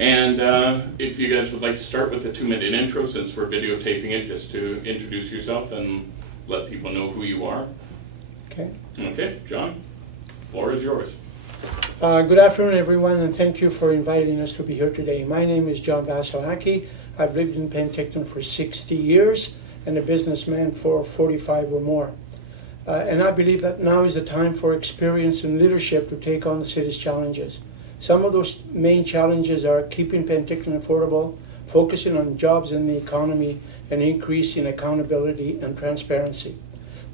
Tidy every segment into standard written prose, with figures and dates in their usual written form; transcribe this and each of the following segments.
And if you guys would like to start with a 2-minute intro, since we're videotaping it, just to introduce yourself and let people know who you are. Okay. Okay, John, floor is yours. Good afternoon, everyone, and thank you for inviting us to be here today. My name is John Vasilaki. I've lived in Penticton for 60 years and a businessman for 45 or more. And I believe that now is the time for experience and leadership to take on the city's challenges. Some of those main challenges are keeping Penticton affordable, focusing on jobs in the economy, and increasing accountability and transparency.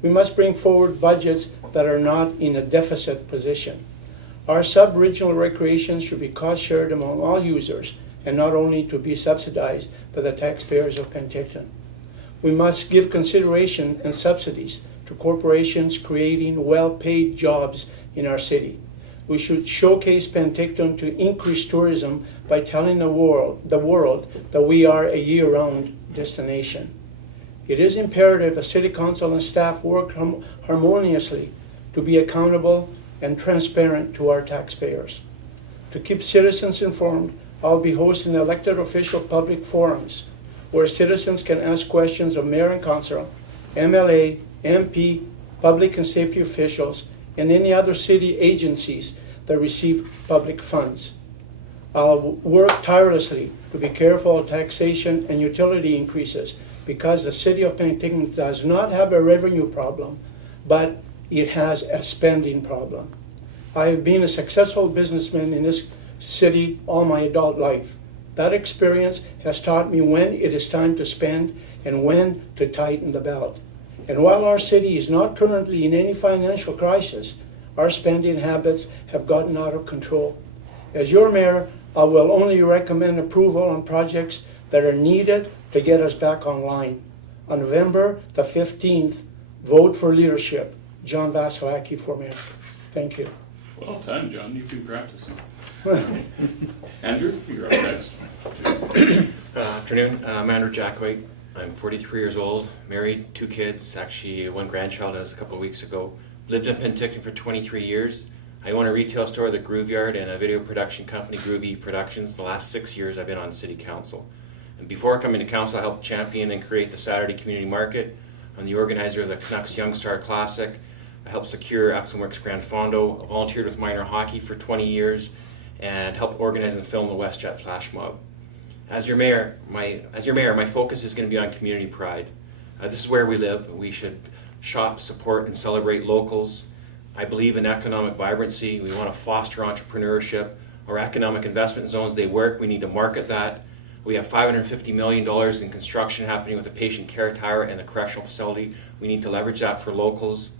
We must bring forward budgets that are not in a deficit position. Our sub-regional recreation should be cost-shared among all users and not only to be subsidized by the taxpayers of Penticton. We must give consideration and subsidies to corporations creating well-paid jobs in our city. We should showcase Penticton to increase tourism by telling the world that we are a year-round destination. It is imperative that City Council and staff work harmoniously to be accountable and transparent to our taxpayers. To keep citizens informed, I'll be hosting elected official public forums where citizens can ask questions of mayor and council, MLA, MP, public and safety officials, and any other city agencies that receive public funds. I'll work tirelessly to be careful of taxation and utility increases because the city of Penticton does not have a revenue problem, but it has a spending problem. I have been a successful businessman in this city all my adult life. That experience has taught me when it is time to spend and when to tighten the belt. And while our city is not currently in any financial crisis, our spending habits have gotten out of control. As your mayor, I will only recommend approval on projects that are needed to get us back online. On November the 15th, vote for leadership. John Vasilaki for mayor. Thank you. Well done, John. You've been practicing. Andrew, you're up next. Afternoon. I'm Andrew Jackway. I'm 43 years old, married, 2 kids, actually 1 grandchild as a couple of weeks ago. Lived in Penticton for 23 years. I own a retail store, The Groove Yard, and a video production company, Groovy Productions. The last 6 years I've been on City Council. And before coming to Council, I helped champion and create the Saturday Community Market. I'm the organizer of the Canucks Young Star Classic. I helped secure Axon Works Grand Fondo. I volunteered with minor hockey for 20 years and helped organize and film the WestJet Flash Mob. As your mayor, my focus is going to be on community pride. This is where we live. We should shop, support, and celebrate locals. I believe in economic vibrancy. We want to foster entrepreneurship. Our economic investment zones, they work. We need to market that. We have $550 million in construction happening with the patient care tower and the correctional facility. We need to leverage that for locals.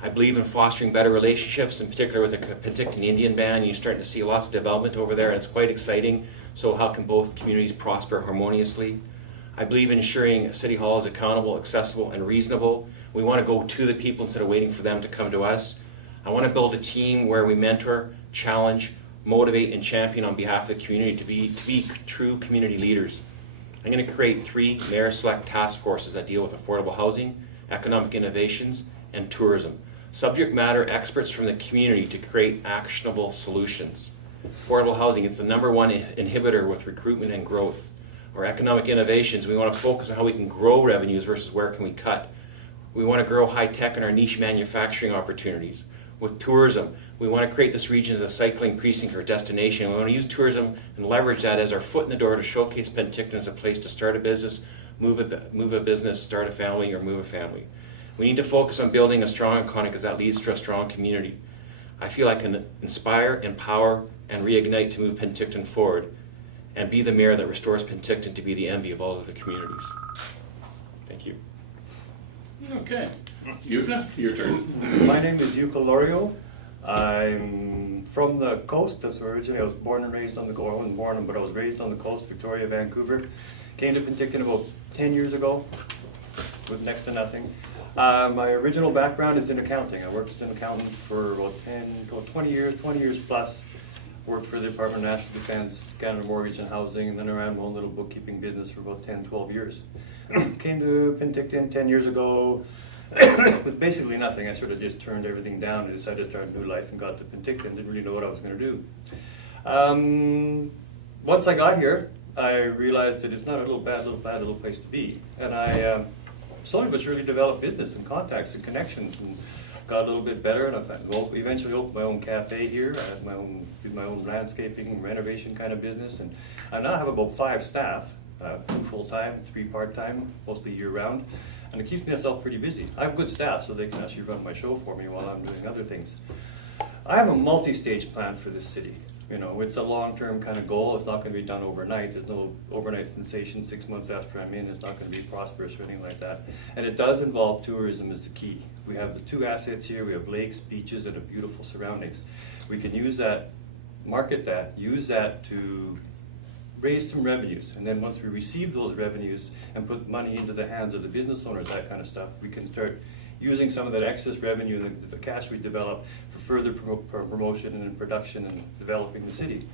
I believe in fostering better relationships, in particular with the Penticton Indian Band. You're starting to see lots of development over there, and it's quite exciting. So how can both communities prosper harmoniously? I believe in ensuring City Hall is accountable, accessible, and reasonable. We want to go to the people instead of waiting for them to come to us. I want to build a team where we mentor, challenge, motivate, and champion on behalf of the community to be true community leaders. I'm going to create 3 mayor-select task forces that deal with affordable housing, economic innovations, and tourism. Subject matter experts from the community to create actionable solutions. Affordable housing, it's the #1 inhibitor with recruitment and growth. Or economic innovations, we want to focus on how we can grow revenues versus where can we cut. We want to grow high tech in our niche manufacturing opportunities. With tourism, we want to create this region as a cycling precinct or destination. We want to use tourism and leverage that as our foot in the door to showcase Penticton as a place to start a business, move a business, start a family, or move a family. We need to focus on building a strong economy because that leads to a strong community. I feel I can inspire, empower, and reignite to move Penticton forward and be the mayor that restores Penticton to be the envy of all of the communities. Thank you. Okay. Yuka, your turn. My name is Yuka Lorio. I'm from the coast. That's where originally I was born and raised on the coast. I wasn't born, but I was raised on the coast, Victoria, Vancouver. Came to Penticton about 10 years ago with next to nothing. My original background is in accounting. I worked as an accountant for about 20 years plus. Worked for the Department of National Defense, Canada Mortgage and Housing, and then I ran my own little bookkeeping business for about 10-12 years. Came to Penticton 10 years ago with basically nothing. I sort of just turned everything down and decided to start a new life and got to Penticton. Didn't really know what I was going to do. once I got here, I realized that it's not a bad little place to be. And I slowly but surely developed business and contacts and connections and got a little bit better. And I eventually opened my own cafe here. I had did my own landscaping and renovation kind of business. And I now have about 5 staff, 2 full-time, 3 part-time, mostly year-round. And it keeps myself pretty busy. I have good staff, so they can actually run my show for me while I'm doing other things. I have a multi-stage plan for this city. You know, it's a long-term kind of goal. It's not going to be done overnight. There's no overnight sensation 6 months after I'm in. It's not going to be prosperous or anything like that. And it does involve tourism as the key. We have the 2 assets here. We have lakes, beaches, and a beautiful surroundings. We can use that, market that, use that to raise some revenues. And then once we receive those revenues and put money into the hands of the business owners, that kind of stuff, we can start using some of that excess revenue and the cash we develop for further promotion and production and developing the city.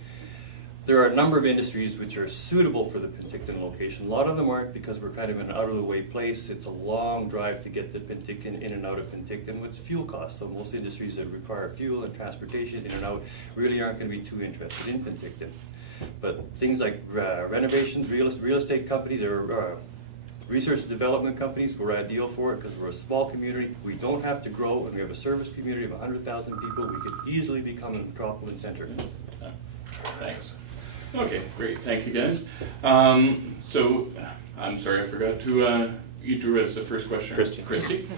There are a number of industries which are suitable for the Penticton location. A lot of them aren't because we're kind of an out-of-the-way place. It's a long drive to get to Penticton, in and out of Penticton, with fuel costs. So most industries that require fuel and transportation in and out really aren't going to be too interested in Penticton. But things like renovations, real estate companies, or research and development companies, we're ideal for it because we're a small community. We don't have to grow, and we have a service community of 100,000 people. We could easily become a metropolitan center. Thanks. Okay, great. Thank you, guys. So, I'm sorry, I forgot to, you drew as the first question. Christy.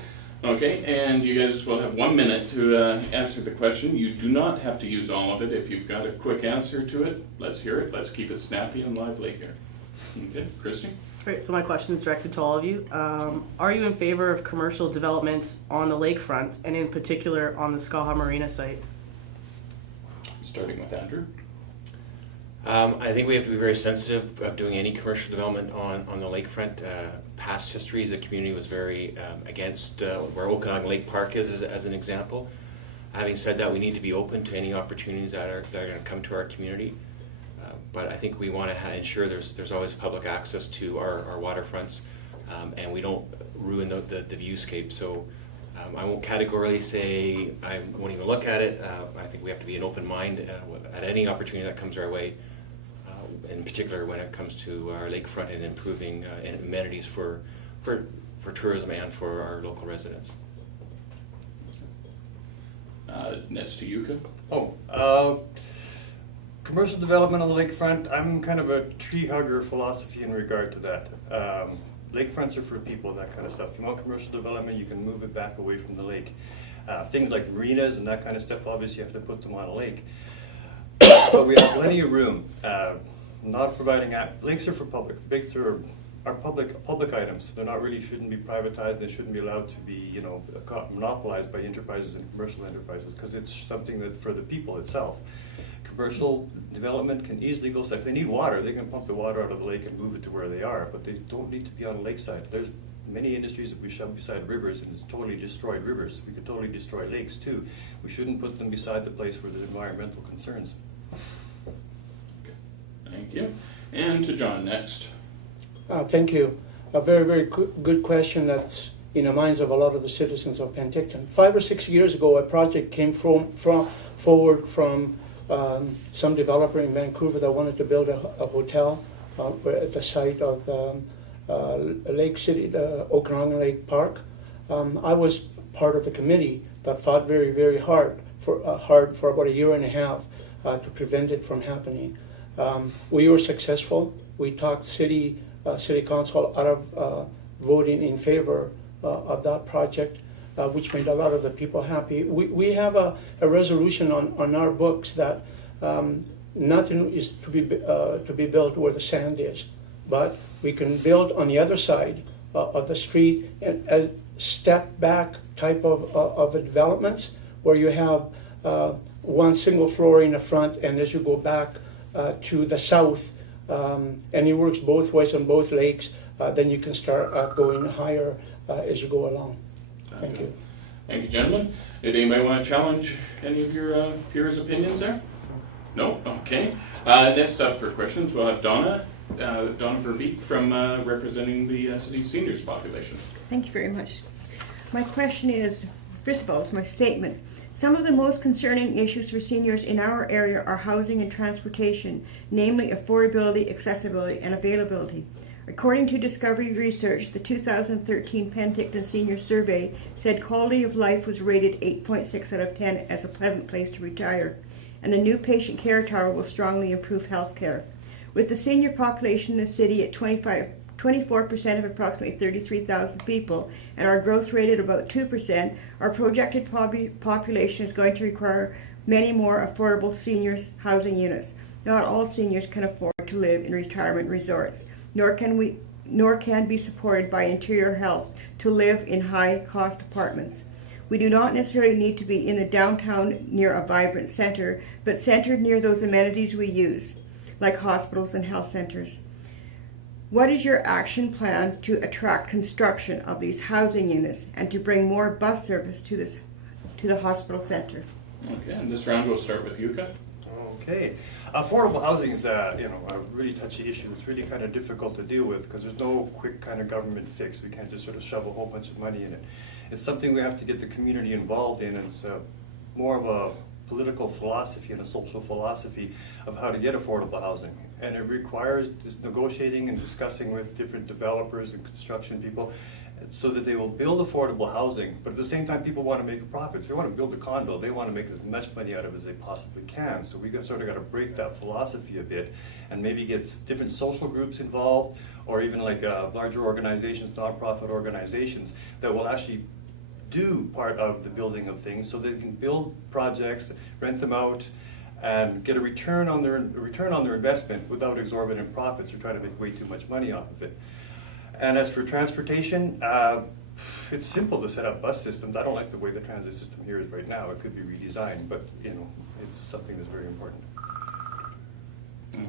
Okay, and you guys will have 1 minute to answer the question. You do not have to use all of it. If you've got a quick answer to it, let's hear it. Let's keep it snappy and lively here. Okay, Christy? Great, so my question is directed to all of you. Are you in favor of commercial developments on the lakefront, and in particular on the Skaha Marina site? Starting with Andrew. I think we have to be very sensitive of doing any commercial development on the lakefront. Past history, the community was very against where Okanagan Lake Park is, as an example. Having said that, we need to be open to any opportunities that are going to come to our community. But I think we want to ensure there's always public access to our waterfronts, and we don't ruin the viewscape. So I won't categorically say I won't even look at it. I think we have to be an open mind at any opportunity that comes our way, in particular when it comes to our lakefront and improving amenities for tourism and for our local residents. Next to you, Commercial development on the lakefront, I'm kind of a tree hugger philosophy in regard to that. Lakefronts are for people, that kind of stuff. If you want commercial development, you can move it back away from the lake. Things like marinas and that kind of stuff, obviously you have to put them on a lake. But we have plenty of room. Not providing lakes are for public. Lakes are public items. They're not really, shouldn't be privatized. They shouldn't be allowed to be, monopolized by enterprises and commercial enterprises, because it's something that for the people itself. Commercial development can easily go, so if they need water, they can pump the water out of the lake and move it to where they are, but they don't need to be on a lakeside. There's many industries that we shove beside rivers, and it's totally destroyed rivers. We could totally destroy lakes too. We shouldn't put them beside the place where there's environmental concerns. Okay. Thank you. And to John next. Thank you. A very, very good question that's in the minds of a lot of the citizens of Penticton. 5 or 6 years ago, a project came forward from some developer in Vancouver that wanted to build a hotel at the site of Lake City, the Okanagan Lake Park. I was part of the committee that fought very, very hard for about 1.5 years to prevent it from happening. We were successful. We talked city council out of voting in favor of that project, which made a lot of the people happy. We have a resolution on our books that nothing is to be built where the sand is, but we can build on the other side of the street, and a step back type of developments where you have one single floor in the front, and as you go back to the south, and it works both ways on both lakes, then you can start going higher as you go along. Thank you. Thank you, gentlemen. Did anybody want to challenge any of your viewers' opinions there? No? Okay. Next up for questions, we'll have Donna Verbeek from representing the city's seniors population. Thank you very much. My question is, first of all, it's my statement. Some of the most concerning issues for seniors in our area are housing and transportation, namely affordability, accessibility, and availability. According to Discovery Research, the 2013 Penticton Senior Survey said quality of life was rated 8.6 out of 10 as a pleasant place to retire, and the new patient care tower will strongly improve health care. With the senior population in the city at 24% of approximately 33,000 people, and our growth rate at about 2%, our projected population is going to require many more affordable seniors housing units. Not all seniors can afford to live in retirement resorts, nor can be supported by Interior Health to live in high-cost apartments. We do not necessarily need to be in the downtown near a vibrant center, but centered near those amenities we use, like hospitals and health centers. What is your action plan to attract construction of these housing units and to bring more bus service to the hospital center? Okay, and this round we'll start with Yuka. Okay. Affordable housing is a really touchy issue. It's really kind of difficult to deal with because there's no quick kind of government fix. We can't just sort of shove a whole bunch of money in it. It's something we have to get the community involved in, and it's more of a political philosophy and a social philosophy of how to get affordable housing. And it requires just negotiating and discussing with different developers and construction people so that they will build affordable housing, but at the same time people want to make a profit. If they want to build a condo, they want to make as much money out of it as they possibly can. So we sort of got to break that philosophy a bit and maybe get different social groups involved, or even like larger organizations, nonprofit organizations that will actually do part of the building of things so they can build projects, rent them out, and get a return on their investment without exorbitant profits or trying to make way too much money off of it. And as for transportation, it's simple to set up bus systems. I don't like the way the transit system here is right now. It could be redesigned, but it's something that's very important.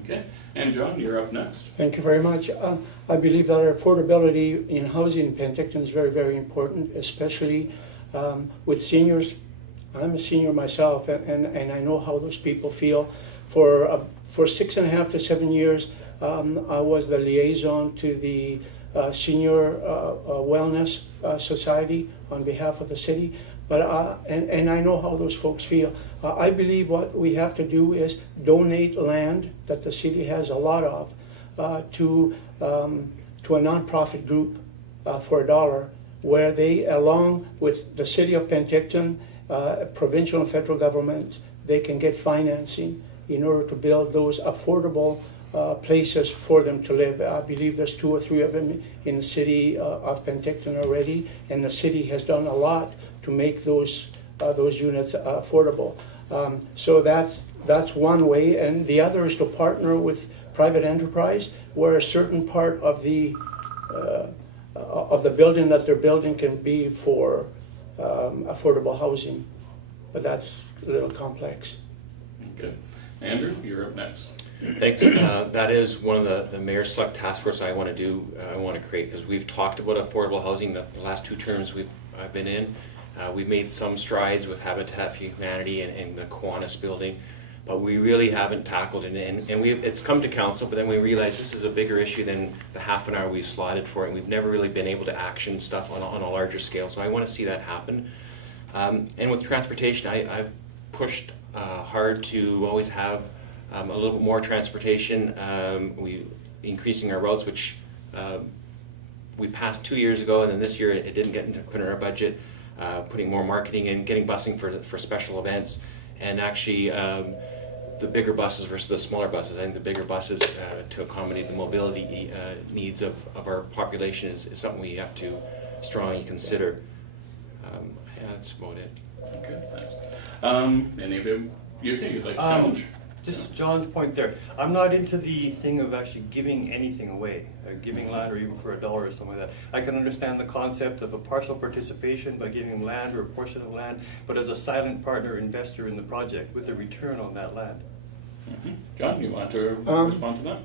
Okay, and John, you're up next. Thank you very much. I believe that affordability in housing in Penticton is very, very important, especially with seniors. I'm a senior myself, and I know how those people feel. For 6.5 to 7 years, I was the liaison to the Senior Wellness Society on behalf of the city. And I know how those folks feel. I believe what we have to do is donate land that the city has a lot of to a nonprofit group for $1, where they, along with the city of Penticton, provincial and federal governments, they can get financing in order to build those affordable places for them to live. I believe there's 2 or 3 of them in the city of Penticton already, and the city has done a lot to make those units affordable. So that's one way, and the other is to partner with private enterprise, where a certain part of the building that they're building can be for affordable housing, but that's a little complex. Okay, Andrew, you're up next. Thanks. That is one of the Mayor's Select Task Force I want to create, because we've talked about affordable housing the last 2 terms I've been in. We've made some strides with Habitat for Humanity and the Kiwanis building, but we really haven't tackled it. And it's come to council, but then we realized this is a bigger issue than the half an hour we've slotted for it, and we've never really been able to action stuff on a larger scale. So I want to see that happen. And with transportation, I've pushed hard to always have a little bit more transportation. We increasing our routes, which we passed 2 years ago, and then this year it didn't get put in our budget. Putting more marketing in, getting busing for special events, and actually the bigger buses versus the smaller buses. I think the bigger buses to accommodate the mobility needs of our population is something we have to strongly consider. That's about it. Okay, thanks. Any of you, you'd like to challenge? Just John's point there. I'm not into the thing of actually giving anything away, giving land or even for $1 or something like that. I can understand the concept of a partial participation by giving land or a portion of land, but as a silent partner investor in the project with a return on that land. Mm-hmm. John, you want to respond to that?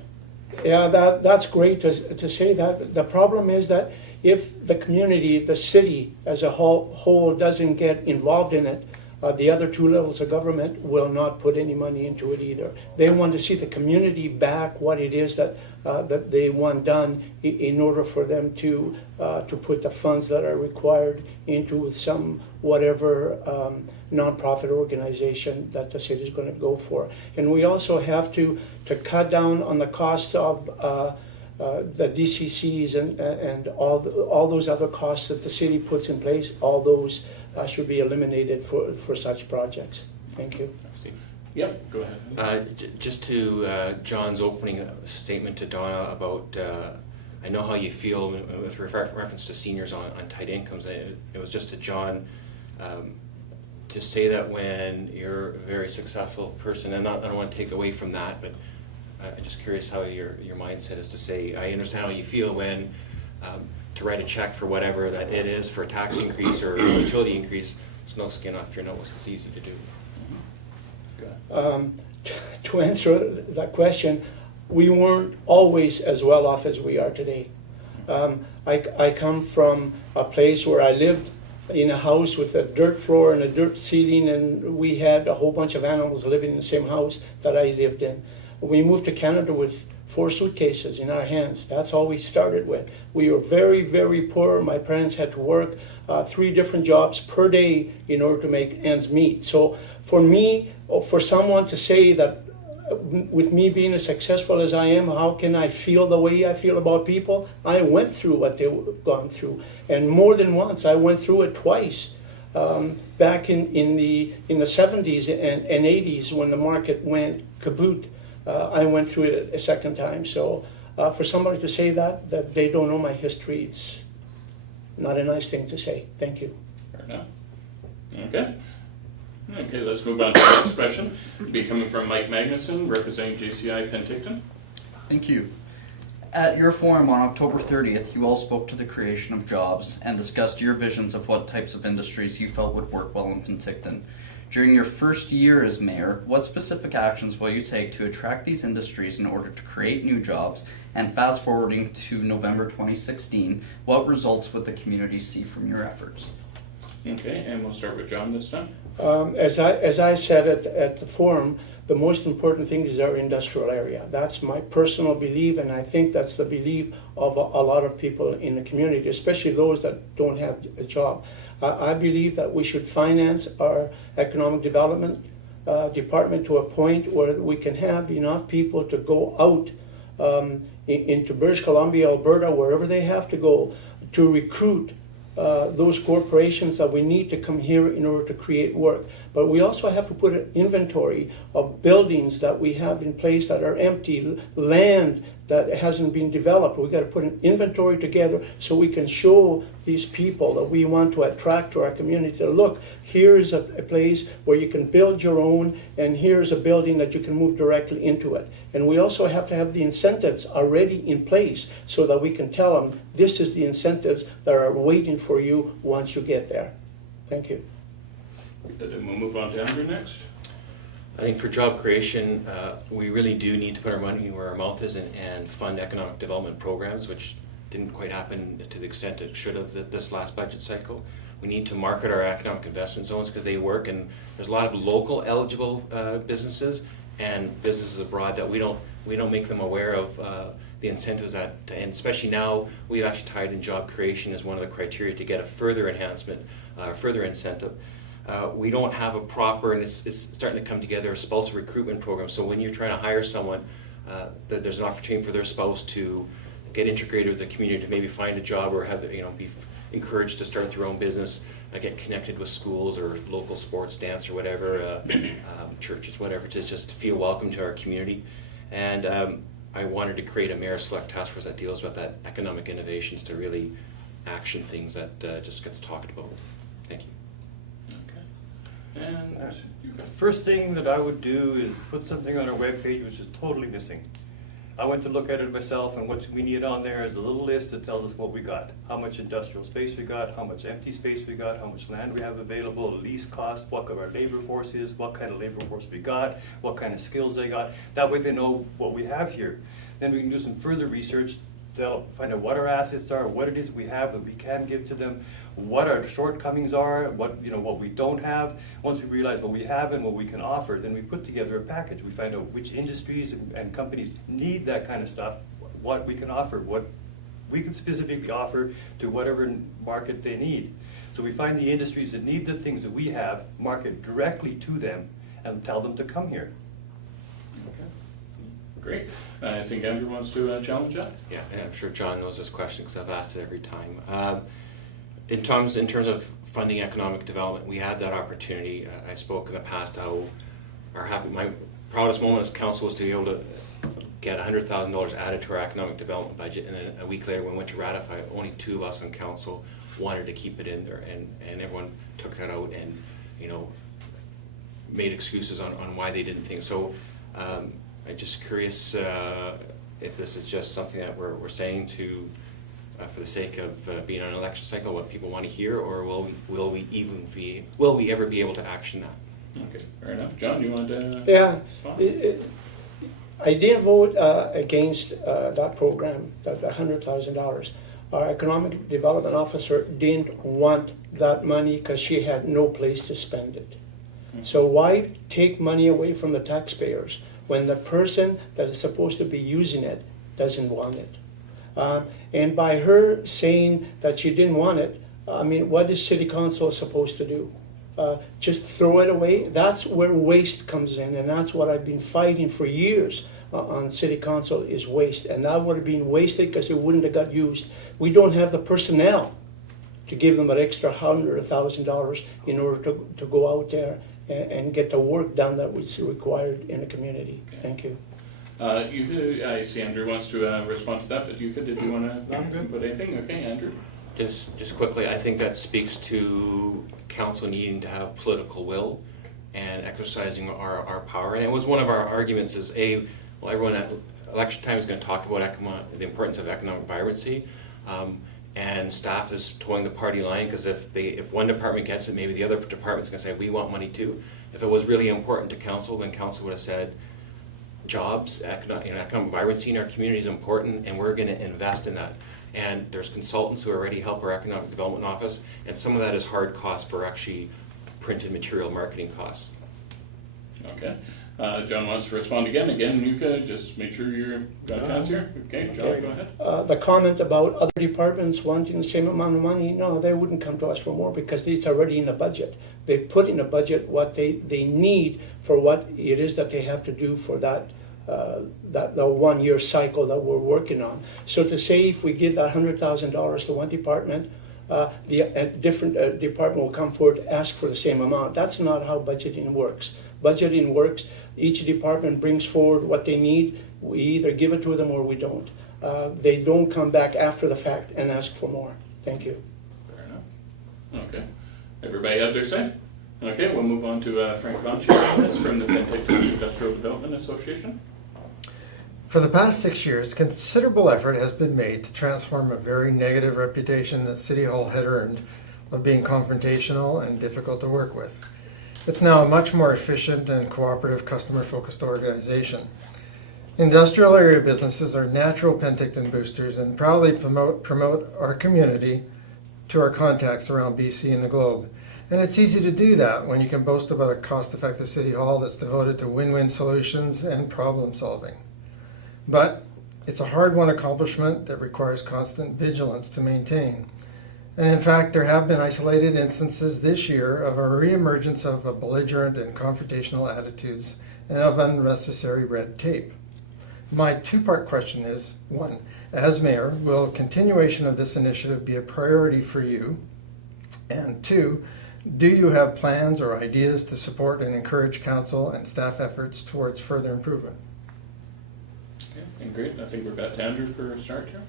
Yeah, that's great to say that. The problem is that if the community, the city as a whole doesn't get involved in it, The other two levels of government will not put any money into it either. They want to see the community back what it is that they want done in order for them to put the funds that are required into some whatever nonprofit organization that the city is going to go for. And we also have to cut down on the costs of the DCCs and all those other costs that the city puts in place. All those should be eliminated for such projects. Thank you. Steve. Yep, go ahead. Just to John's opening statement to Donna about, I know how you feel with reference to seniors on tight incomes. It was just to John to say that when you're a very successful person, and I don't want to take away from that, but I'm just curious how your mindset is to say, I understand how you feel when to write a check for whatever that it is for a tax increase or a utility increase, there's no skin off your nose. It's easy to do. To answer that question, we weren't always as well off as we are today. I come from a place where I lived in a house with a dirt floor and a dirt ceiling, and we had a whole bunch of animals living in the same house that I lived in. We moved to Canada with 4 suitcases in our hands. That's all we started with. We were very, very poor. My parents had to work 3 different jobs per day in order to make ends meet. So for me, or for someone to say that with me being as successful as I am, how can I feel the way I feel about people? I went through what they've gone through. And more than once, I went through it twice. Back in the 70s and 80s when the market went kaput, I went through it a second time. So for somebody to say that they don't know my history, it's not a nice thing to say. Thank you. Fair enough. Okay. Okay, let's move on to the next question. It'll be coming from Mike Magnuson, representing JCI Penticton. Thank you. At your forum on October 30th, you all spoke to the creation of jobs and discussed your visions of what types of industries you felt would work well in Penticton. During your first year as mayor, what specific actions will you take to attract these industries in order to create new jobs? And fast forwarding to November 2016, what results would the community see from your efforts? Okay, and we'll start with John this time. As I said at the forum, the most important thing is our industrial area. That's my personal belief, and I think that's the belief of a lot of people in the community, especially those that don't have a job. I believe that we should finance our economic development department to a point where we can have enough people to go out into British Columbia, Alberta, wherever they have to go, to recruit those corporations that we need to come here in order to create work. But we also have to put an inventory of buildings that we have in place that are empty, land that hasn't been developed. We've got to put an inventory together so we can show these people that we want to attract to our community to look, here's a place where you can build your own, and here's a building that you can move directly into it. And we also have to have the incentives already in place so that we can tell them this is the incentives that are waiting for you once you get there. Thank you. Then we'll move on to Andrew next. I think for job creation, we really do need to put our money where our mouth is and fund economic development programs, which didn't quite happen to the extent it should have this last budget cycle. We need to market our economic investment zones because they work, and there's a lot of local eligible businesses and businesses abroad that we don't make them aware of the incentives that, and especially now we've actually tied in job creation as one of the criteria to get a further enhancement, further incentive. We don't have a proper, and it's starting to come together, a spouse recruitment program. So when you're trying to hire someone, there's an opportunity for their spouse to get integrated with the community, to maybe find a job or have be encouraged to start their own business, get connected with schools or local sports, dance or whatever, churches, whatever, to just feel welcome to our community. And I wanted to create a Mayor Select Task Force that deals with that economic innovations to really action things that just get talked about. Thank you. And The first thing that I would do is put something on our webpage which is totally missing. I went to look at it myself, and what we need on there is a little list that tells us what we got, how much industrial space we got, how much empty space we got, how much land we have available, lease cost, what our labor force is, what kind of labor force we got, what kind of skills they got. That way they know what we have here. Then we can do some further research find out what our assets are, what it is we have that we can give to them, what our shortcomings are, what we don't have. Once we realize what we have and what we can offer, then we put together a package. We find out which industries and companies need that kind of stuff, what we can offer, what we can specifically offer to whatever market they need. So we find the industries that need the things that we have, market directly to them, and tell them to come here. Okay. Great. I think Andrew wants to challenge that. Yeah, and I'm sure John knows this question because I've asked it every time. In terms of funding economic development, we had that opportunity. I spoke in the past how my proudest moment as council was to be able to get $100,000 added to our economic development budget, and then a week later when we went to ratify it, only 2 of us on council wanted to keep it in there, and everyone took that out and made excuses on why they didn't think so. I'm just curious if this is just something that we're saying to for the sake of being on an election cycle, what people want to hear, or will we ever be able to action that? Okay, fair enough. John, you want to Yeah, I did vote against that program, that $100,000. Our economic development officer didn't want that money because she had no place to spend it. So why take money away from the taxpayers when the person that is supposed to be using it doesn't want it? And by her saying that she didn't want it, I mean, what is city council supposed to do? Just throw it away? That's where waste comes in, and that's what I've been fighting for years on city council is waste. And that would have been wasted because it wouldn't have got used. We don't have the personnel to give them an extra $100,000 or $1,000 in order to go out there and get the work done that was required in the community. Okay. Thank you. I see Andrew wants to respond to that, but did you want to put anything? Okay, Andrew. Just quickly, I think that speaks to council needing to have political will and exercising our power. And it was one of our arguments is everyone at election time is going to talk about the importance of economic vibrancy, and staff is towing the party line because if one department gets it, maybe the other department's going to say we want money too. If it was really important to council, then council would have said jobs, economic vibrancy in our community is important, and we're going to invest in that. And there's consultants who already help our economic development office, and some of that is hard costs for actually printed material marketing costs. Okay. John wants to respond again. You could just make sure you've got a chance here. Okay, John, Okay. go ahead. The comment about other departments wanting the same amount of money, no, they wouldn't come to us for more because it's already in the budget. They've put in the budget what they need for what it is that they have to do for that the 1 year cycle that we're working on. So to say if we give that $100,000 to one department, the different department will come forward to ask for the same amount. That's not how budgeting works. Budgeting works, each department brings forward what they need. We either give it to them or we don't. They don't come back after the fact and ask for more. Thank you. Fair enough. Okay. Everybody had their say? Okay, we'll move on to Frank Vanchi from the Penticton Industrial Development Association. For the past 6 years, considerable effort has been made to transform a very negative reputation that City Hall had earned of being confrontational and difficult to work with. It's now a much more efficient and cooperative customer-focused organization. Industrial area businesses are natural Penticton boosters and proudly promote our community to our contacts around BC and the globe. And it's easy to do that when you can boast about a cost-effective City Hall that's devoted to win-win solutions and problem solving. But it's a hard-won accomplishment that requires constant vigilance to maintain. And in fact, there have been isolated instances this year of a reemergence of a belligerent and confrontational attitudes and of unnecessary red tape. My two-part question is, 1, as mayor, will continuation of this initiative be a priority for you? And 2, do you have plans or ideas to support and encourage council and staff efforts towards further improvement? Okay, and great. I think we're back to Andrew for a start here.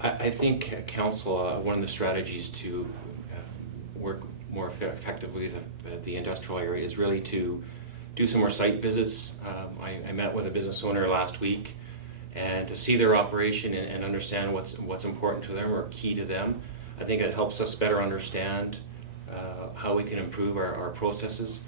I think council, one of the strategies to work more effectively with the industrial area is really to do some more site visits. I met with a business owner last week, and to see their operation and understand what's important to them or key to them. I think it helps us better understand how we can improve our processes.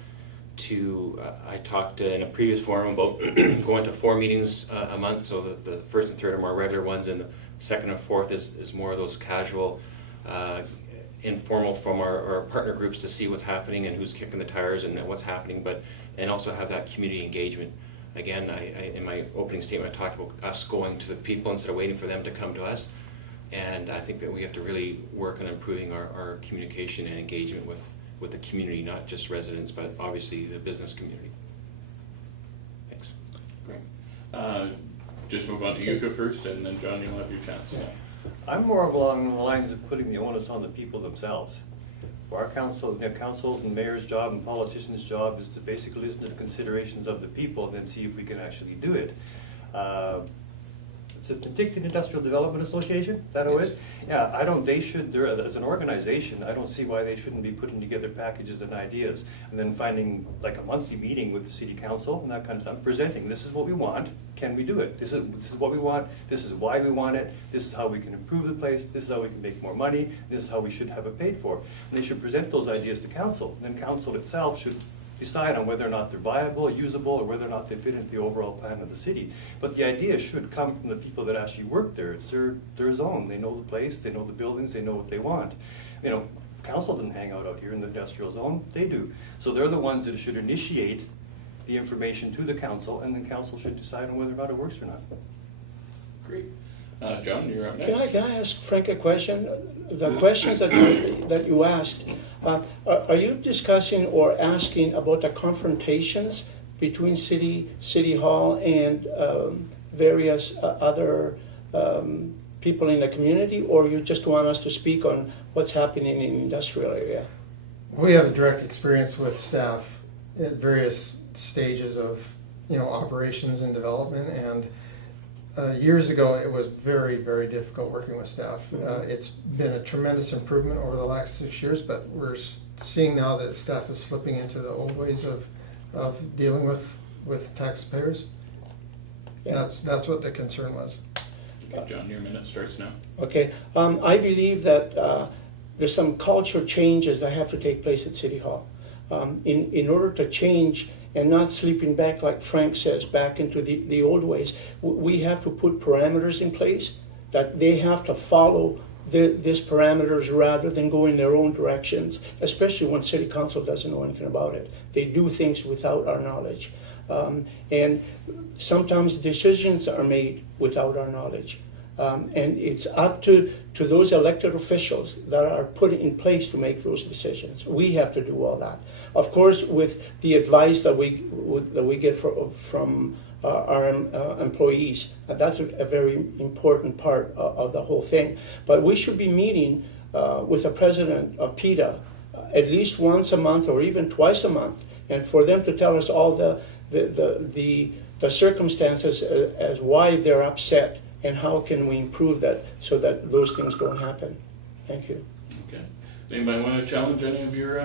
I talked in a previous forum about going to 4 meetings a month, so that the first and third are more regular ones, and the second and fourth is more of those casual, informal from our partner groups to see what's happening and who's kicking the tires and what's happening, and also have that community engagement. Again, I in my opening statement I talked about us going to the people instead of waiting for them to come to us, and I think that we have to really work on improving our communication and engagement with the community, not just residents, but obviously the business community. Thanks. Great. Just move on to Yuka first, and then John, you'll have your chance. Yeah. I'm more along the lines of putting the onus on the people themselves. Our councils and mayor's job and politicians' job is to basically listen to the considerations of the people and then see if we can actually do it. It's a Penticton Industrial Development Association, is that who it is? Yeah, as an organization, I don't see why they shouldn't be putting together packages and ideas and then finding like a monthly meeting with the city council and that kind of stuff, presenting, this is what we want, can we do it? This is what we want, this is why we want it, this is how we can improve the place, this is how we can make more money, this is how we should have it paid for. And they should present those ideas to council, and then council itself should decide on whether or not they're viable, usable, or whether or not they fit into the overall plan of the city. But the idea should come from the people that actually work there. It's their zone. They know the place, they know the buildings, they know what they want. You know, council doesn't hang out here in the industrial zone, they do. So they're the ones that should initiate the information to the council, and then council should decide on whether or not it works or not. Great. John, you're up next. Can I ask Frank a question? The questions that you asked, are you discussing or asking about the confrontations between City Hall and various other people in the community, or you just want us to speak on what's happening in the industrial area? We have a direct experience with staff at various stages of, operations and development, and years ago it was very, very difficult working with staff. It's been a tremendous improvement over the last 6 years, but we're seeing now that staff is slipping into the old ways of dealing with taxpayers. Yeah. That's what the concern was. Okay, John, your minute starts now. Okay, I believe that there's some cultural changes that have to take place at City Hall. In order to change and not slipping back, like Frank says, back into the old ways, we have to put parameters in place that they have to follow these parameters rather than go in their own directions, especially when City Council doesn't know anything about it. They do things without our knowledge. And sometimes decisions are made without our knowledge. And it's up to those elected officials that are put in place to make those decisions. We have to do all that. Of course, with the advice that we get from our employees. That's a very important part of the whole thing. But we should be meeting with the president of PETA at least once a month or even twice a month, and for them to tell us all the circumstances as why they're upset and how can we improve that so that those things don't happen. Thank you. Okay. Anybody want to challenge any of your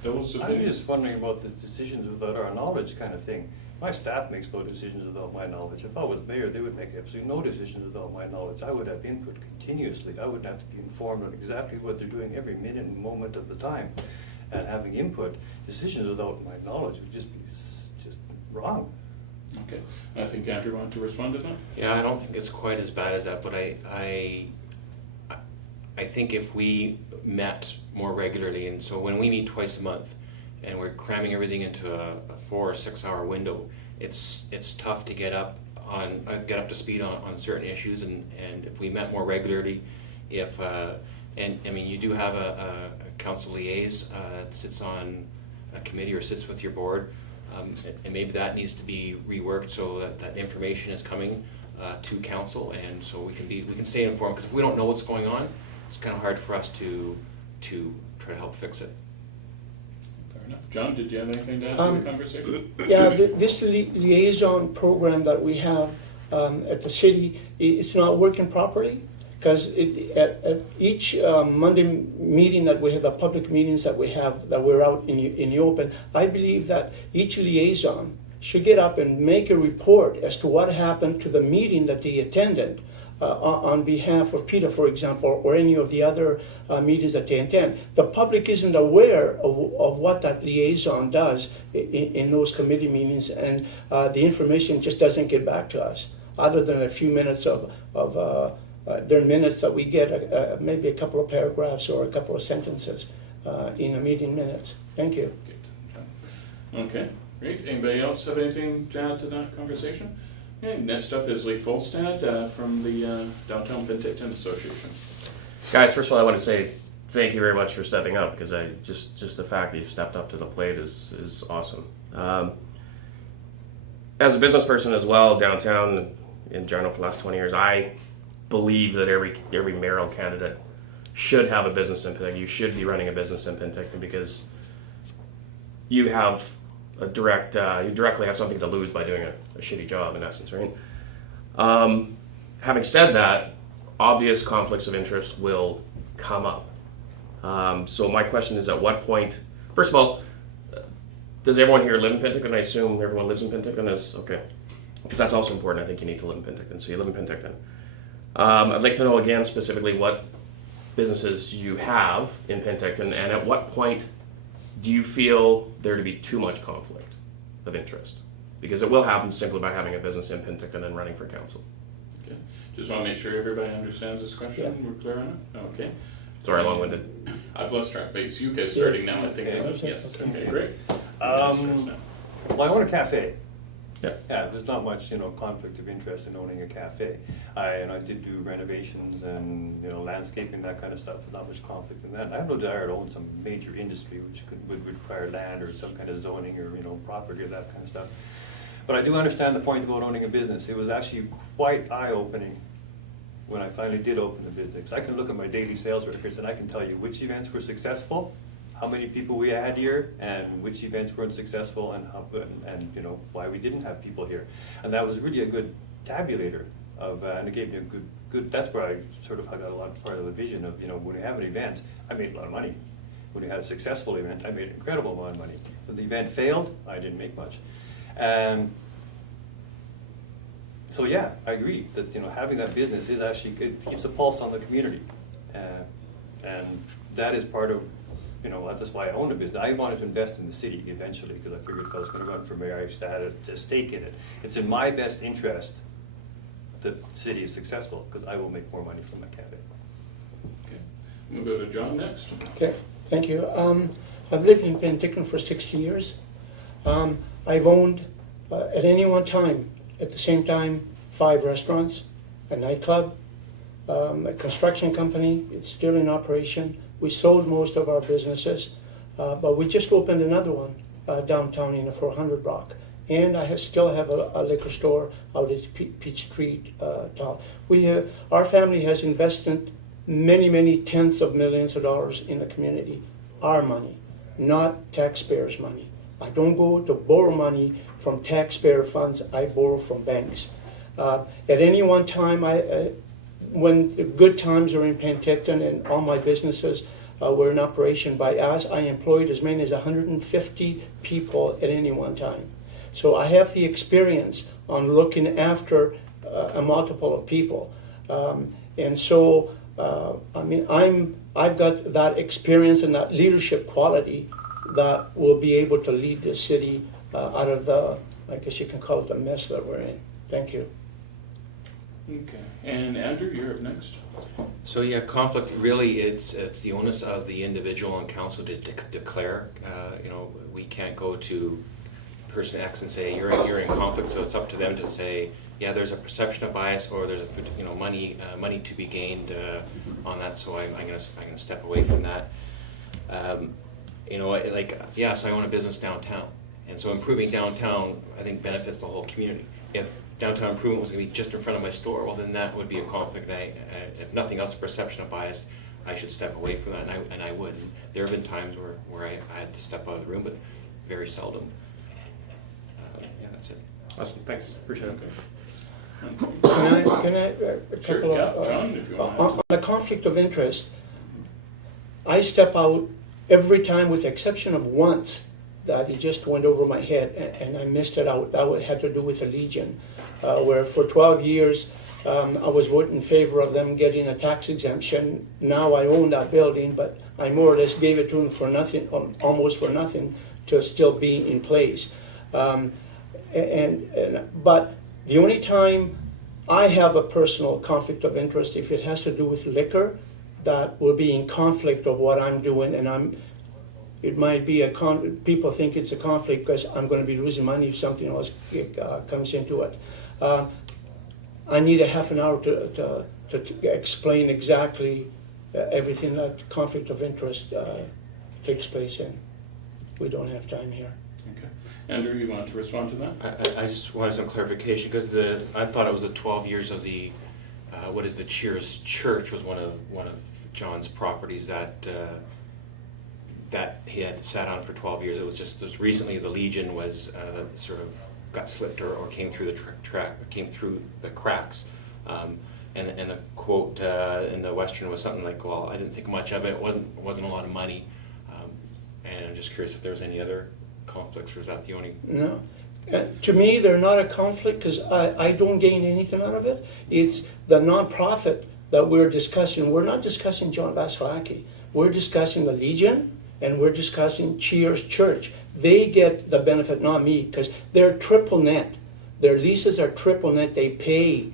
fellows? I'm just wondering about the decisions without our knowledge kind of thing. My staff makes no decisions without my knowledge. If I was mayor, they would make absolutely no decisions without my knowledge. I would have input continuously. I would have to be informed on exactly what they're doing every minute and moment of the time. And having input, decisions without my knowledge would just be just wrong. Okay. I think Andrew wanted to respond to that. Yeah, I don't think it's quite as bad as that, but I think if we met more regularly, and so when we meet twice a month, and we're cramming everything into a 4 or 6 hour window, it's tough to get up to speed on certain issues, and if we met more regularly, and I mean, you do have a council liaison that sits on a committee or sits with your board, and maybe that needs to be reworked so that information is coming to council, and so we can stay informed, because if we don't know what's going on, it's kind of hard for us to try to help fix it. Fair enough. John, did you have anything to add to the conversation? Yeah, this liaison program that we have at the city, it's not working properly, because at each Monday meeting that we have, the public meetings that we have, that we're out in the open, I believe that each liaison should get up and make a report as to what happened to the meeting that they attended. on behalf of PETA, for example, or any of the other meetings that they attend. The public isn't aware of what that liaison does in those committee meetings, and the information just doesn't get back to us, other than a few minutes of their minutes that we get, maybe a couple of paragraphs or a couple of sentences in the meeting minutes. Thank you. Okay, great. Anybody else have anything to add to that conversation? Okay, next up is Lee Folstad from the Downtown Penticton Association. Guys, first of all, I want to say thank you very much for stepping up, because I just the fact that you've stepped up to the plate is awesome. As a business person as well, downtown in general for the last 20 years, I believe that every mayoral candidate should have a business in Penticton. You should be running a business in Penticton, because you have you directly have something to lose by doing a shitty job, in essence, right? Having said that, obvious conflicts of interest will come up. So my question is, at what point, first of all, does everyone here live in Penticton? I assume everyone lives in Penticton. Okay, because that's also important. I think you need to live in Penticton, so you live in Penticton. I'd like to know again specifically what businesses you have in Penticton, and at what point do you feel there to be too much conflict of interest? Because it will happen simply by having a business in Penticton and running for council. Okay. Just want to make sure everybody understands this question. Yeah. We're clear on it? Okay. Sorry, long-winded. I've lost track, but it's you guys starting now, I think. Okay. Yes, Okay. okay, great. Well, I own a cafe. Yeah. Yeah, there's not much, conflict of interest in owning a cafe. I did do renovations and, landscaping, that kind of stuff. Not much conflict in that. And I have no desire to own some major industry which would require land or some kind of zoning or, property or that kind of stuff. But I do understand the point about owning a business. It was actually quite eye-opening when I finally did open the business. I can look at my daily sales records and I can tell you which events were successful, how many people we had here, and which events weren't successful, and why we didn't have people here. And that was really a good tabulator of, and it gave me a good. That's where I sort of got a lot of part of the vision of, when we have an event, I made a lot of money. When we had a successful event, I made an incredible amount of money. When the event failed, I didn't make much. So yeah, I agree that having that business is actually, it keeps a pulse on the community, and that is part of. That's why I own a business. I wanted to invest in the city eventually, because I figured if I was going to run for mayor, I used to have a stake in it. It's in my best interest that the city is successful, because I will make more money from my cafe. Okay. We'll go to John next. Okay, thank you. I've lived in Penticton for 60 years. I've owned, at any one time, at the same time, 5 restaurants, a nightclub, a construction company. It's still in operation. We sold most of our businesses, but we just opened another one downtown in the 400 block. And I still have a liquor store out at Peach Street. Our family has invested many tens of millions of dollars in the community. Our money, not taxpayers' money. I don't go to borrow money from taxpayer funds. I borrow from banks. At any one time, when the good times are in Penticton and all my businesses were in operation by us, I employed as many as 150 people at any one time. So I have the experience on looking after a multiple of people. And so, I've got that experience and that leadership quality that will be able to lead the city out of the, I guess you can call it the mess that we're in. Thank you. Okay. And Andrew, you're up next. So yeah, conflict, really it's the onus of the individual on council to declare. We can't go to person X and say you're in conflict, so it's up to them to say, yeah, there's a perception of bias, or there's a money to be gained on that, so I'm gonna step away from that. So I own a business downtown, and so improving downtown, I think, benefits the whole community. If downtown improvement was going to be just in front of my store, well, then that would be a conflict. If nothing else, a perception of bias, I should step away from that, and I would. And there have been times where I had to step out of the room, but very seldom. That's it. Awesome, thanks, appreciate it. Can I a Sure, couple yeah, of, John, if you want to. on the conflict of interest, I step out every time, with the exception of once that it just went over my head and I missed it out. That had to do with the Legion, where for 12 years I was voting in favor of them getting a tax exemption. Now I own that building, but I more or less gave it to them for nothing, almost for nothing, to still be in place. But the only time I have a personal conflict of interest, if it has to do with liquor, that will be in conflict of what I'm doing, and it might be people think it's a conflict because I'm going to be losing money if something else comes into it. I need a half an hour to explain exactly everything that conflict of interest takes place in. We don't have time here. Okay. Andrew, you want to respond to that? I just wanted some clarification because I thought it was the 12 years of the what is the Cheers Church was one of John's properties that he had sat on for 12 years. It was just recently the Legion was sort of got slipped or came through the cracks. And the quote in the Western was something like, "Well, I didn't think much of it. It wasn't a lot of money." And I'm just curious if there was any other conflicts, or is that the only? No. To me, they're not a conflict because I don't gain anything out of it. It's the nonprofit that we're discussing. We're not discussing John Vasilaki. We're discussing the Legion, and we're discussing Cheers Church. They get the benefit, not me, because they're triple net. Their leases are triple net. They pay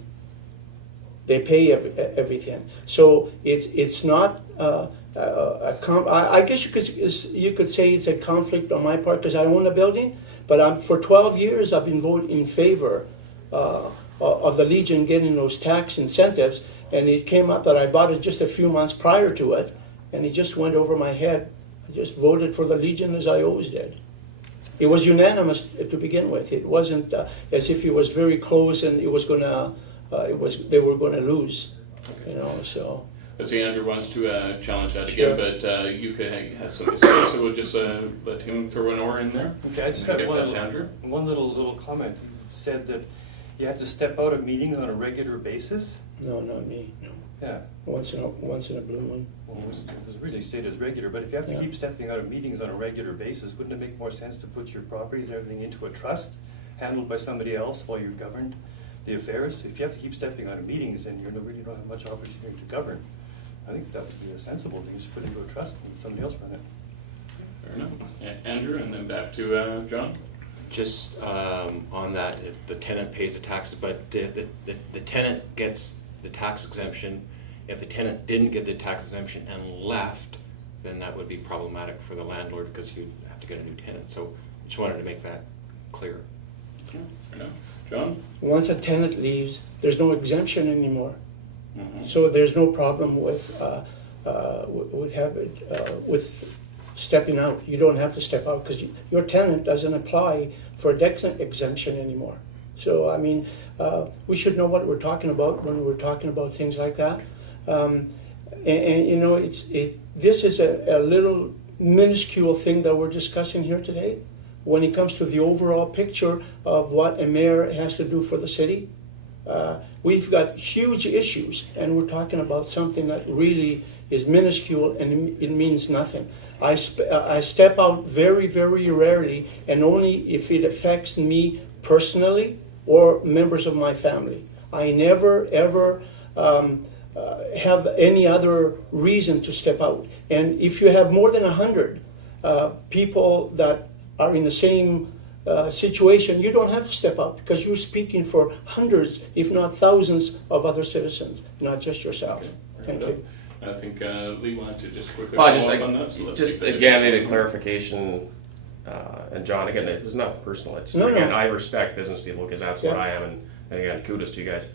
everything. So it's not I guess you could say it's a conflict on my part because I own the building. But for 12 years I've been voting in favor of the Legion getting those tax incentives, and it came up that I bought it just a few months prior to it, and it just went over my head. I just voted for the Legion as I always did. It was unanimous to begin with. It wasn't as if it was very close and it was gonna. They were going to lose. Okay. You know, so. Let's see, Andrew wants to challenge that Sure. again, but you could have something to say, so we'll just let him throw an oar in there. Okay, I just have one little comment. You said that you had to step out of meetings on a regular basis. No, not me. No. Yeah. Once in a blue moon. Well, it was really stated as regular, but if you have to keep stepping out of meetings on a regular basis, wouldn't it make more sense to put your properties and everything into a trust, handled by somebody else while you governed the affairs? If you have to keep stepping out of meetings, then you really don't have much opportunity to govern. I think that would be a sensible thing, just put it into a trust and let somebody else run it. Fair enough. Andrew, and then back to John. Just on that, the tenant pays the taxes, but the tenant gets the tax exemption. If the tenant didn't get the tax exemption and left, then that would be problematic for the landlord because you'd have to get a new tenant. So just wanted to make that clear. Okay, fair enough. John? Once a tenant leaves, there's no exemption anymore. Mm-hmm. So there's no problem with stepping out. You don't have to step out because your tenant doesn't apply for a debt exemption anymore. So I mean, we should know what we're talking about when we're talking about things like that. And you know, this is a little minuscule thing that we're discussing here today. When it comes to the overall picture of what a mayor has to do for the city, we've got huge issues, and we're talking about something that really is minuscule and it means nothing. I step out very, very rarely, and only if it affects me personally or members of my family. I never, ever have any other reason to step out. And if you have more than 100 people that are in the same situation, you don't have to step up because you're speaking for hundreds, if not thousands, of other citizens, not just yourself. Okay. Thank you. I think Lee wanted to just quickly Well, follow up on that. So let's just take that. again, maybe a clarification. And John, again, this is not personal. It's No. I respect business people because that's what I am, and again, kudos to you guys.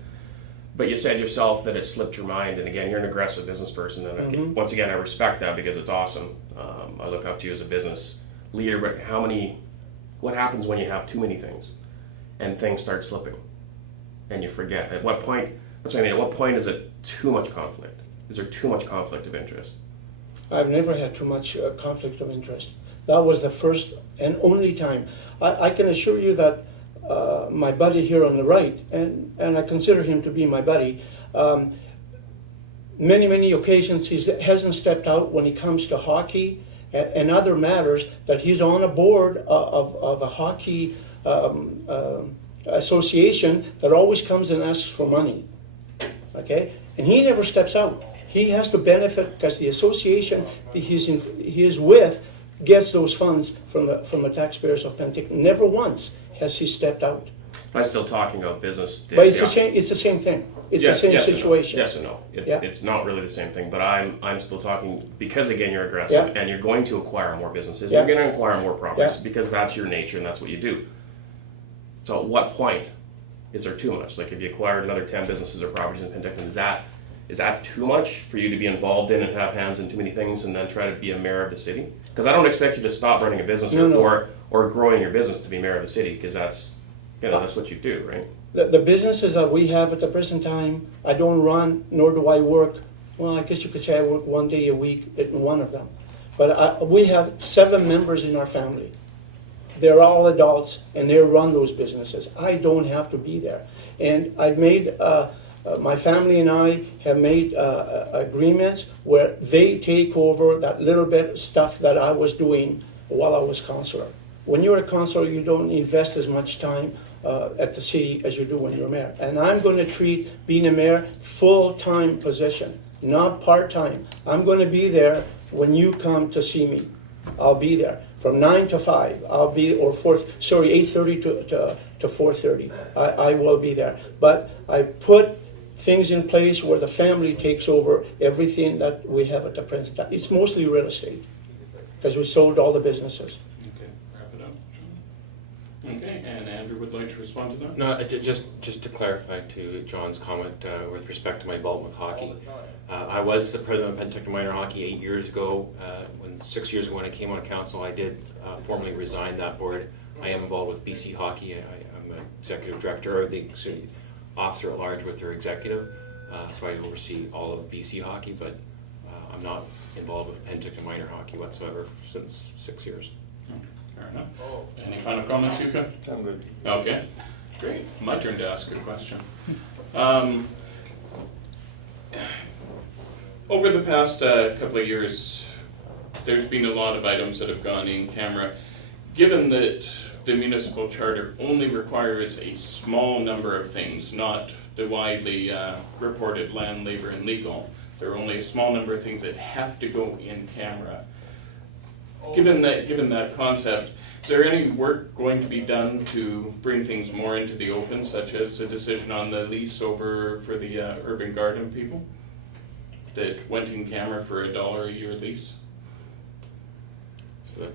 But you said yourself that it slipped your mind, and again, you're an aggressive business person, and once again, I respect that because it's awesome. I look up to you as a business leader. But what happens when you have too many things, and things start slipping, and you forget? At what point? That's what I mean. At what point is it too much conflict? Is there too much conflict of interest? I've never had too much conflict of interest. That was the first and only time. I can assure you that my buddy here on the right, and I consider him to be my buddy, many occasions he hasn't stepped out when it comes to hockey and other matters, that he's on a board of a hockey association that always comes and asks for money. okay? And he never steps out. He has to benefit because the association that he is with gets those funds from the taxpayers of Penticton. Never once has he stepped out. I'm still talking about business. But it's the same. It's the same thing. It's the same yes situation. Yes and no. Yeah. It's not really the same thing, but I'm still talking because again you're aggressive Yeah. and you're going to acquire more businesses. Yeah. You're going to acquire more properties Yeah. because that's your nature and that's what you do. So at what point is there too much? Like if you acquired another 10 businesses or properties in Penticton, is that too much for you to be involved in and have hands in too many things and then try to be a mayor of the city? Because I don't expect you to stop running a business or growing your business to be mayor of the city because that's what you do, right? The businesses that we have at the present time, I don't run, nor do I work. Well, I guess you could say I work 1 day a week in one of them. But we have 7 members in our family. They're all adults, and they run those businesses. I don't have to be there. And I've made, my family and I have made agreements where they take over that little bit of stuff that I was doing while I was councillor. When you're a councillor, you don't invest as much time at the city as you do when you're mayor. And I'm going to treat being a mayor full-time position, not part-time. I'm going to be there when you come to see me. I'll be there from 9 to 5. I'll be, or 8:30 to 4:30. I will be there. But I put things in place where the family takes over everything that we have at the present time. It's mostly real estate because we sold all the businesses. Okay, wrap it up. Okay, and Andrew would like to respond to that? No, just to clarify to John's comment with respect to my involvement with hockey. I was the president of Penticton Minor Hockey 8 years ago. 6 years ago when I came on council, I did formally resign that board. I am involved with BC Hockey. I'm an executive director, or the officer at large with their executive. So I oversee all of BC Hockey, but I'm not involved with Penticton Minor Hockey whatsoever since 6 years. Fair enough. Any final comments, Yuka? I'm good. Okay, great. My turn to ask a question. Over the past couple of years, there's been a lot of items that have gone in camera. Given that the municipal charter only requires a small number of things, not the widely reported land, labor, and legal, there are only a small number of things that have to go in camera. Given that concept, is there any work going to be done to bring things more into the open, such as a decision on the lease for the urban garden people that went in camera for $1 a year lease?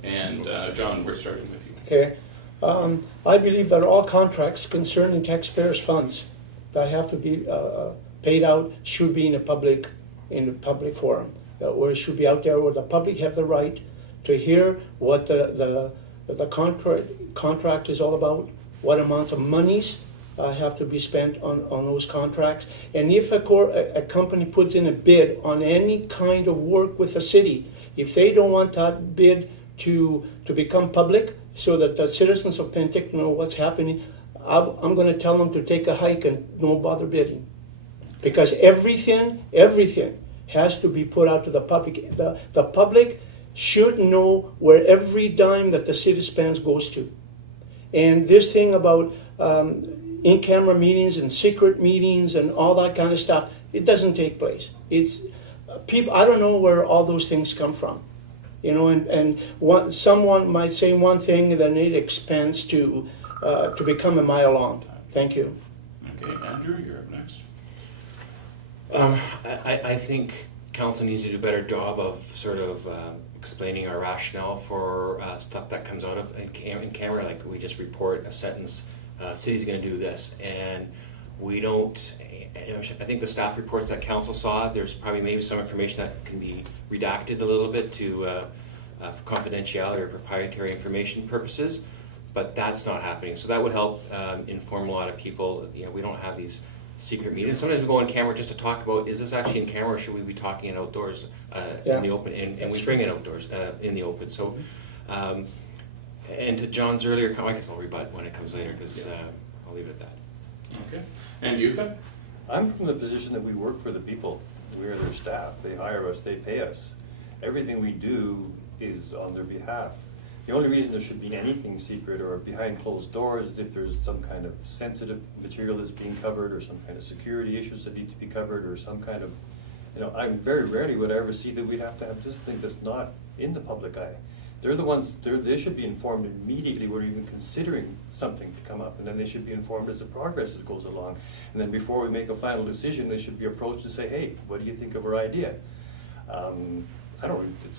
And John, we're starting with you. Okay. I believe that all contracts concerning taxpayers' funds that have to be paid out should be in a public forum, where it should be out there where the public have the right to hear what the contract is all about, what amounts of monies have to be spent on those contracts. And if a company puts in a bid on any kind of work with the city, if they don't want that bid to become public so that the citizens of Penticton know what's happening, I'm going to tell them to take a hike and don't bother bidding. Because everything has to be put out to the public. The public should know where every dime that the city spends goes to. And this thing about in-camera meetings and secret meetings and all that kind of stuff, it doesn't take place. It's people. I don't know where all those things come from. You know, and someone might say one thing and then it expands to become a mile long. Thank you. Okay, Andrew, you're up next. I think council needs to do a better job of sort of explaining our rationale for stuff that comes out of in camera. Like we just report a sentence, city's going to do this, and we don't. I think the staff reports that council saw, there's probably maybe some information that can be redacted a little bit for confidentiality or proprietary information purposes, but that's not happening. So that would help inform a lot of people. You know, we don't have these secret meetings. Sometimes we go on camera just to talk about, is this actually in camera or should we be talking it outdoors in the open? And we bring it outdoors in the open. So, and to John's earlier comment, I guess I'll rebut when it comes later because I'll leave it at that. Okay, and Yuka? I'm from the position that we work for the people. We are their staff. They hire us, they pay us. Everything we do is on their behalf. The only reason there should be anything secret or behind closed doors is if there's some kind of sensitive material that's being covered, or some kind of security issues that need to be covered, or some kind of, I'm very rarely would I ever see that we'd have to have discipline that's not in the public eye. They're the ones, they should be informed immediately we're even considering something to come up, and then they should be informed as the progress goes along. And then before we make a final decision, they should be approached to say, hey, what do you think of our idea?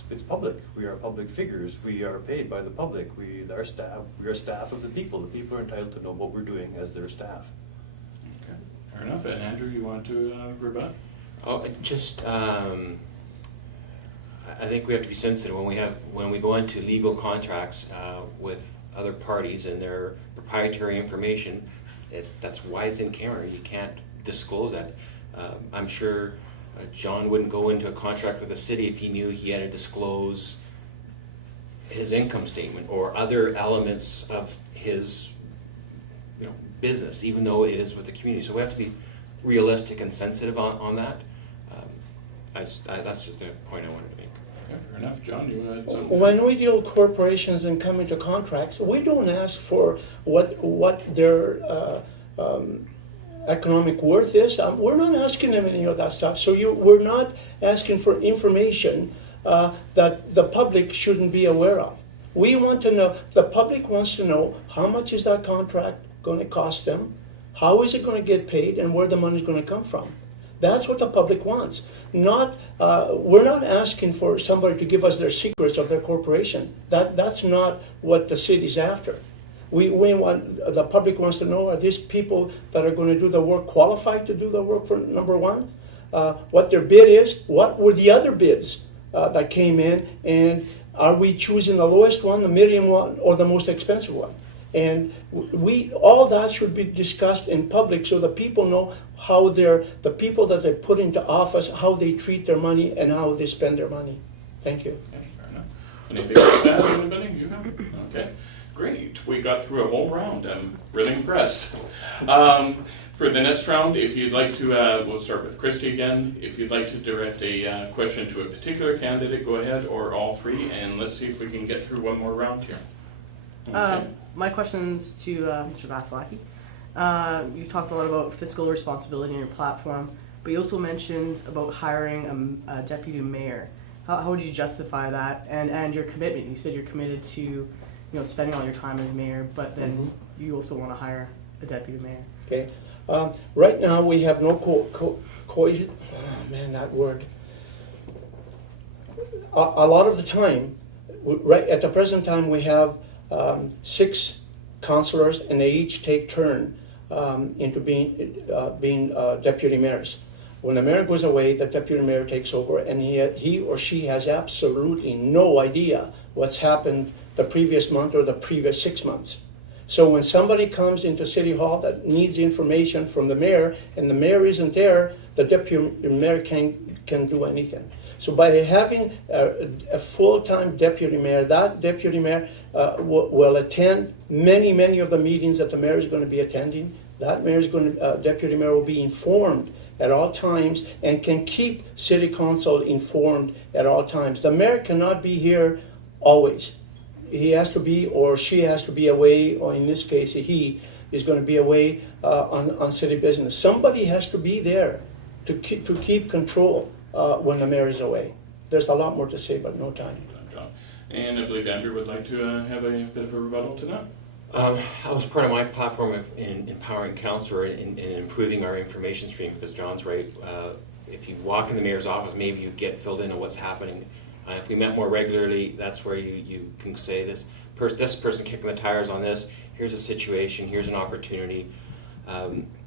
It's public. We are public figures. We are paid by the public. We are staff of the people. The people are entitled to know what we're doing as their staff. Okay, fair enough. And Andrew, you want to rebut? Oh, I think we have to be sensitive when we go into legal contracts with other parties and their proprietary information. That's why it's in camera. You can't disclose that. I'm sure John wouldn't go into a contract with the city if he knew he had to disclose his income statement or other elements of his business, even though it is with the community. So we have to be realistic and sensitive on that. That's just the point I wanted to make. Yeah, fair enough. John, you had something? When we deal with corporations and come into contracts, we don't ask for what their economic worth is. We're not asking them any of that stuff. So we're not asking for information that the public shouldn't be aware of. We want to know, the public wants to know how much is that contract going to cost them, how is it going to get paid, and where the money is going to come from. That's what the public wants. We're not asking for somebody to give us their secrets of their corporation. That's not what the city's after. We want, the public wants to know, are these people that are going to do the work qualified to do the work, for number one? What their bid is, what were the other bids that came in, and are we choosing the lowest one, the medium one, or the most expensive one? And all that should be discussed in public so the people know how the people that they put into office, how they treat their money and how they spend their money. Thank you. Okay, fair enough. Anything like that, anybody? You have? Okay, great. We got through a whole round. I'm really impressed. For the next round, if you'd like to, we'll start with Christy again. If you'd like to direct a question to a particular candidate, go ahead, or all three, and let's see if we can get through one more round here. Okay. My question's to Mr. Vasilaki. You talked a lot about fiscal responsibility in your platform, but you also mentioned about hiring a deputy mayor. How would you justify that? And your commitment? You said you're committed to, spending all your time as mayor, but then you also want to hire a deputy mayor. Okay. Right now we have no that word. A lot of the time, right at the present time, we have 6 councillors, and they each take turn into being deputy mayors. When the mayor goes away, the deputy mayor takes over, and he or she has absolutely no idea what's happened the previous month or the previous 6 months. So when somebody comes into City Hall that needs information from the mayor, and the mayor isn't there, the deputy mayor can do anything. So by having a full-time deputy mayor, that deputy mayor will attend many of the meetings that the mayor is going to be attending. That deputy mayor will be informed at all times and can keep city council informed at all times. The mayor cannot be here always. He has to be, or she has to be away, or in this case, he is going to be away on city business. Somebody has to be there to keep control when the mayor is away. There's a lot more to say, but no time. John. And I believe Andrew would like to have a bit of a rebuttal to that. That was part of my platform in empowering councillor and improving our information stream, because John's right. If you walk in the mayor's office, maybe you get filled in on what's happening. If we met more regularly, that's where you can say this person kicking the tires on this, here's a situation, here's an opportunity.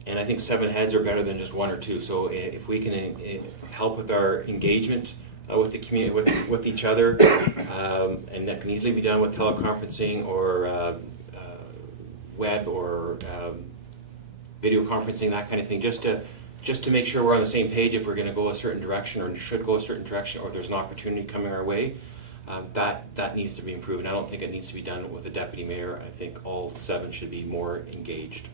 And I think 7 heads are better than just 1 or 2. So if we can help with our engagement with the community, with each other, and that can easily be done with teleconferencing or web or video conferencing, that kind of thing, just to make sure we're on the same page if we're going to go a certain direction or should go a certain direction, or if there's an opportunity coming our way. That needs to be improved. And I don't think it needs to be done with a deputy mayor. I think all 7 should be more engaged.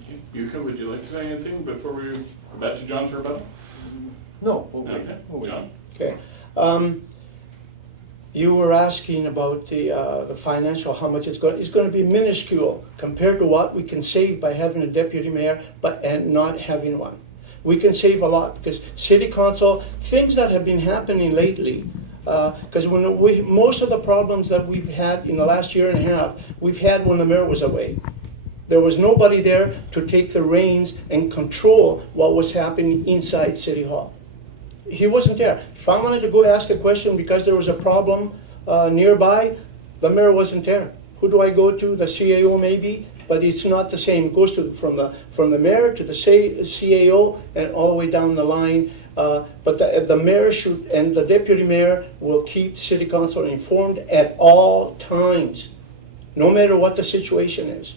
Okay. Yuka, would you like to say anything before we go back to John's rebuttal? No. Okay. John? Okay. You were asking about the financial, how much it's going to be minuscule compared to what we can save by having a deputy mayor and not having one. We can save a lot because city council, things that have been happening lately, because most of the problems that we've had in the last year and a half, we've had when the mayor was away. There was nobody there to take the reins and control what was happening inside City Hall. He wasn't there. If I wanted to go ask a question because there was a problem nearby, the mayor wasn't there. Who do I go to? The CAO maybe? But it's not the same. It goes from the mayor to the CAO and all the way down the line. But the mayor should, and the deputy mayor will keep city council informed at all times, no matter what the situation is.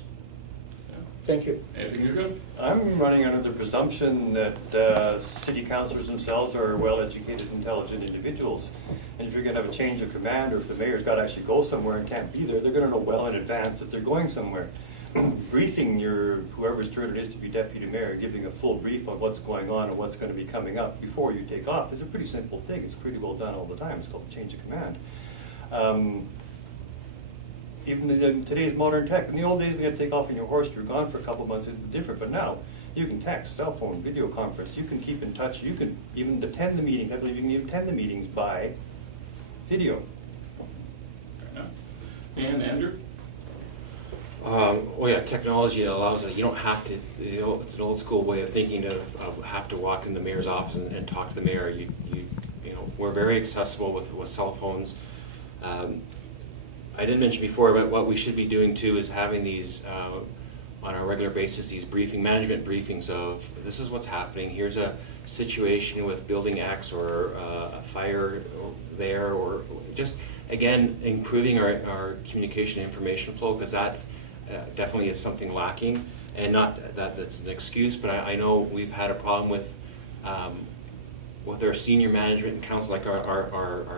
Thank you. Anything you're good? I'm running under the presumption that city councilors themselves are well-educated, intelligent individuals. And if you're gonna have a change of command, or if the mayor's gotta actually go somewhere and can't be there, they're gonna know well in advance that they're going somewhere. Briefing whoever's turn it is to be deputy mayor, giving a full brief on what's going on and what's gonna be coming up before you take off is a pretty simple thing. It's pretty well done all the time. It's called a change of command. Even in today's modern tech, in the old days we had to take off on your horse, you were gone for a couple of months, it's different, but now you can text, cell phone, video conference, you can keep in touch, you can even attend the meeting. I believe you can even attend the meetings by video. Fair enough. And Andrew? Well, yeah, technology allows it. You don't have to, it's an old school way of thinking of have to walk in the mayor's office and talk to the mayor. You know, we're very accessible with cell phones. I didn't mention before, but what we should be doing too is having these on a regular basis, these management briefings of this is what's happening. Here's a situation with building X or a fire there, or just again improving our communication and information flow, because that definitely is something lacking, and not that that's an excuse, but I know we've had a problem with our senior management and council, like our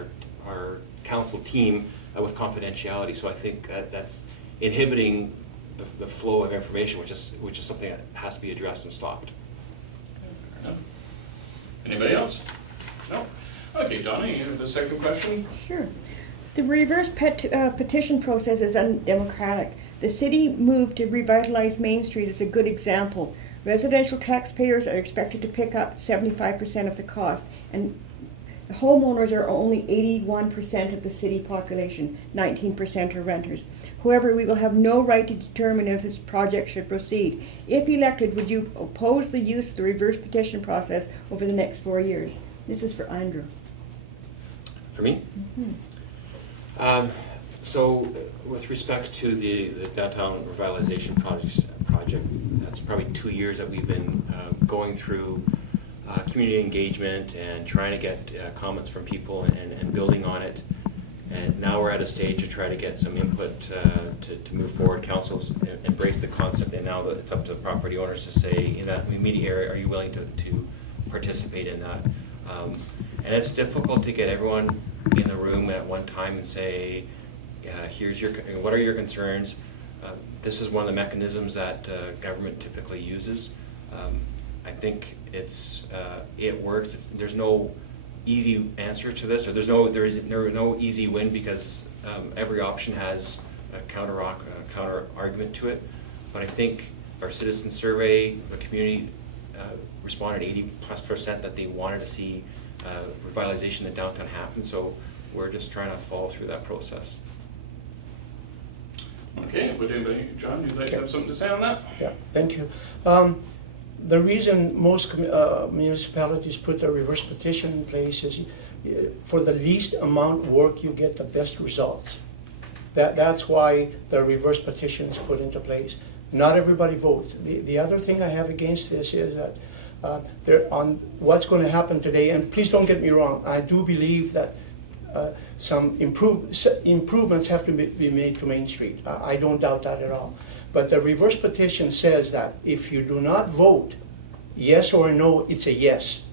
council team. With confidentiality, so I think that's inhibiting the flow of information, which is something that has to be addressed and stopped. Fair enough. Anybody else? No. Okay, Johnny, you have the second question. Sure. The reverse petition process is undemocratic. The city move to revitalize Main Street is a good example. Residential taxpayers are expected to pick up 75% of the cost, and homeowners are only 81% of the city population, 19% are renters. However, we will have no right to determine if this project should proceed. If elected, would you oppose the use of the reverse petition process over the next 4 years? This is for Andrew. For me? Mm-hmm. So, with respect to the downtown revitalization project, that's probably 2 years that we've been going through community engagement and trying to get comments from people and building on it. And now we're at a stage to try to get some input to move forward. Councils embrace the concept, and now that it's up to the property owners to say, in that immediate area, are you willing to participate in that? And it's difficult to get everyone in the room at one time and say, what are your concerns? This is one of the mechanisms that government typically uses. I think it works. There's no easy answer to this, or there is no easy win, because every option has a counter argument to it. But I think our citizen survey, the community responded 80+% that they wanted to see revitalization in downtown happen. So we're just trying to follow through that process. Okay, would anybody, John, you'd like to have something to say on that? Yeah, thank you. The reason most municipalities put the reverse petition in place is for the least amount of work you get the best results. That's why the reverse petition is put into place. Not everybody votes. The other thing I have against this is that on what's going to happen today, and please don't get me wrong, I do believe that some improvements have to be made to Main Street. I don't doubt that at all. But the reverse petition says that if you do not vote yes or no, it's a yes.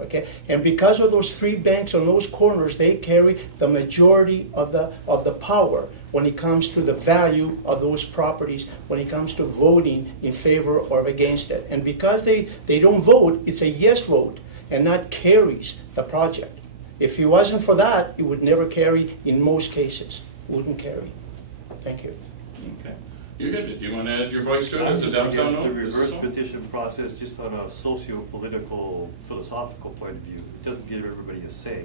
Okay? And because of those 3 banks on those corners, they carry the majority of the power when it comes to the value of those properties, when it comes to voting in favor or against it. And because they don't vote, it's a yes vote, and that carries the project. If it wasn't for that, it would never carry in most cases, wouldn't carry. Thank you. Okay. You good? Do you want to add your voice to it I as a would downtown suggest a owner? reverse petition process just on a socio-political, philosophical point of view. It doesn't give everybody a say.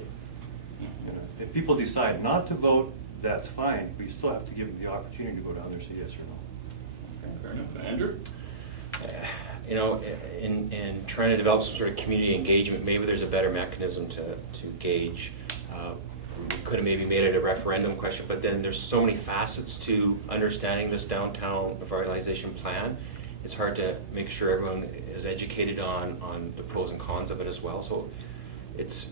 You know, if people decide not to vote, that's fine. We still have to give them the opportunity to go down there and say yes or no. Okay, fair enough. Andrew? You know, in trying to develop some sort of community engagement, maybe there's a better mechanism to gauge. We could have maybe made it a referendum question, but then there's so many facets to understanding this downtown revitalization plan. It's hard to make sure everyone is educated on the pros and cons of it as well. So it's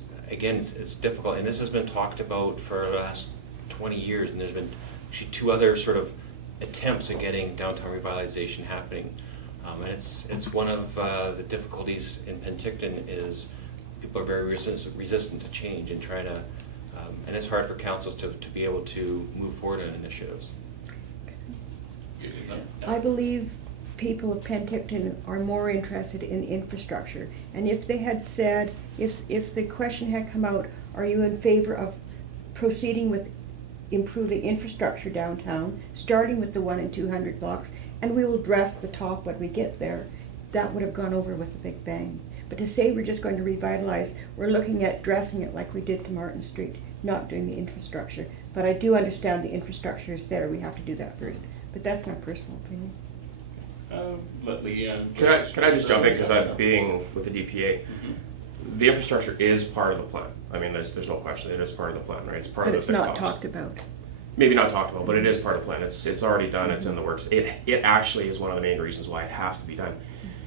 difficult, and this has been talked about for the last 20 years, and there's been actually 2 other sort of attempts at getting downtown revitalization happening. And it's one of the difficulties in Penticton is people are very resistant to change and trying to, and it's hard for councils to be able to move forward on initiatives. I believe people of Penticton are more interested in infrastructure. And if they had said, if the question had come out, are you in favor of proceeding with improving infrastructure downtown, starting with the 1 and 200 blocks, and we will dress the top when we get there, that would have gone over with a big bang. But to say we're just going to revitalize, we're looking at dressing it like we did to Martin Street, not doing the infrastructure. But I do understand the infrastructure is there, we have to do that first. But that's my personal opinion. Let Lee. Can I just jump in, because I'm being with the DPA. The infrastructure is part of the plan. I mean, there's no question. It is part of the plan, right? It's part But of it's the not cost. talked about. Maybe not talked about, but it is part of the plan. It's already done. It's in the works. It actually is one of the main reasons why it has to be done.